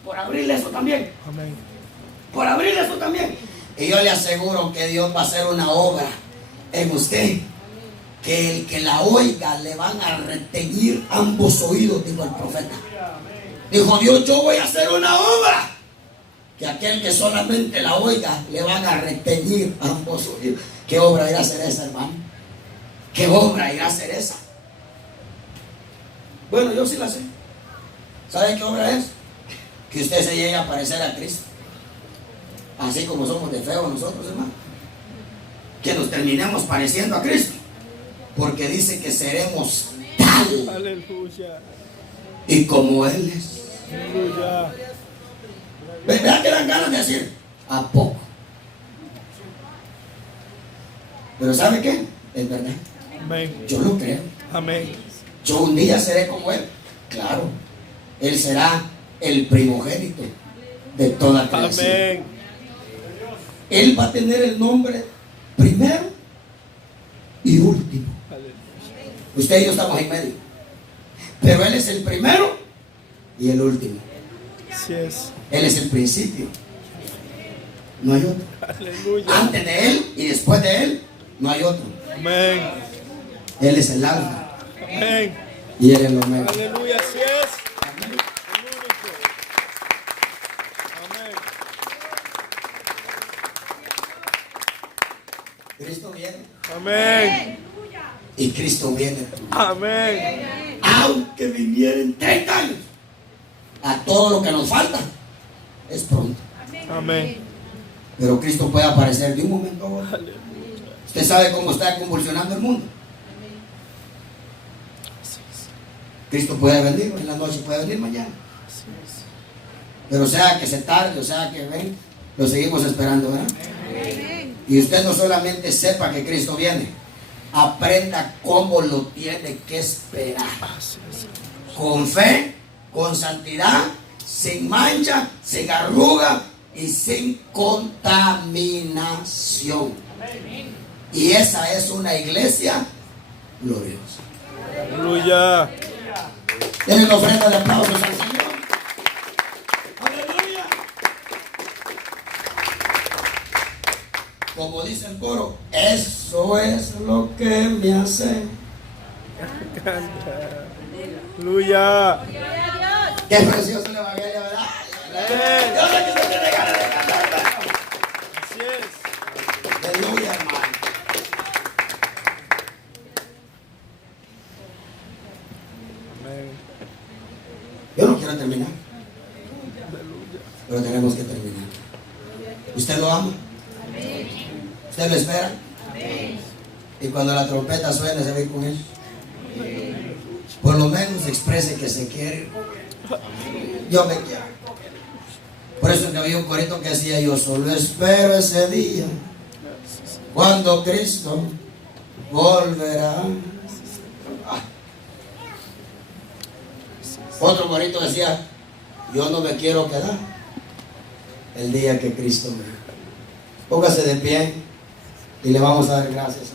por abrirle eso también. Amén. Por abrirle eso también. Y yo le aseguro que Dios va a hacer una obra en usted, que el que la oiga le van a reteñir ambos oídos, dijo el profeta. Dijo Dios, yo voy a hacer una obra, que aquel que solamente la oiga le van a reteñir ambos oídos. ¿Qué obra irá a hacer esa, hermano? ¿Qué obra irá a hacer esa? Bueno, yo sí la sé. ¿Sabe qué obra es? Que usted se llegue a parecer a Cristo. Así como somos de feos nosotros, hermano. Que nos terminemos pareciendo a Cristo. Porque dice que seremos tal Aleluya. y como Él es. Aleluya. ¿Verdad que dan ganas de decir? ¿A poco? Pero ¿sabe qué? Es verdad. Amén. Yo lo creo. Amén. Yo un día seré como Él. Claro. Él será el primogénito de toda creación. Amén. Él va a tener el nombre primero y último. Aleluya. Usted y yo estamos en medio. Pero Él es el primero y el último. Así es. Él es el principio. No hay otro. Aleluya. Antes de Él y después de Él, no hay otro. Amén. Él es el alfa Amén. y Él es el omega. Aleluya. Así es. El único. Amén. Cristo viene Amén. y Cristo viene. Amén. Aunque vinieren 30 años, a todo lo que nos falta es pronto. Amén. Pero Cristo puede aparecer de un momento a otro. Aleluya. Usted sabe cómo está convulsionando el mundo. Cristo puede venir en la noche, puede venir mañana. Así es. Pero sea que se tarde, o sea que ven, lo seguimos esperando, ¿verdad? Y usted no solamente sepa que Cristo viene, aprenda cómo lo tiene que esperar. Así es. Con fe, con santidad, sin mancha, sin arruga y sin contaminación. Y esa es una iglesia gloriosa. Aleluya. Denle una ofrenda de aplausos al Señor. Aleluya. Como dice el coro, eso es lo que me hace. Canta. Aleluya. Qué precioso el evangelio, ¿verdad? Amén. Yo sé que usted tiene ganas de cantar, ¿verdad? Así es. Aleluya, hermano. Amén. Yo no quiero terminar, pero tenemos que terminar. ¿Usted lo ama? ¿Usted lo espera? Y cuando la trompeta suene, se ve con él. Por lo menos exprese que se quiere. Yo me quiero. Por eso que había un corito que decía: yo solo espero ese día cuando Cristo volverá. Otro corito decía: yo no me quiero quedar el día que Cristo venga. Póngase de pie y le vamos a dar gracias.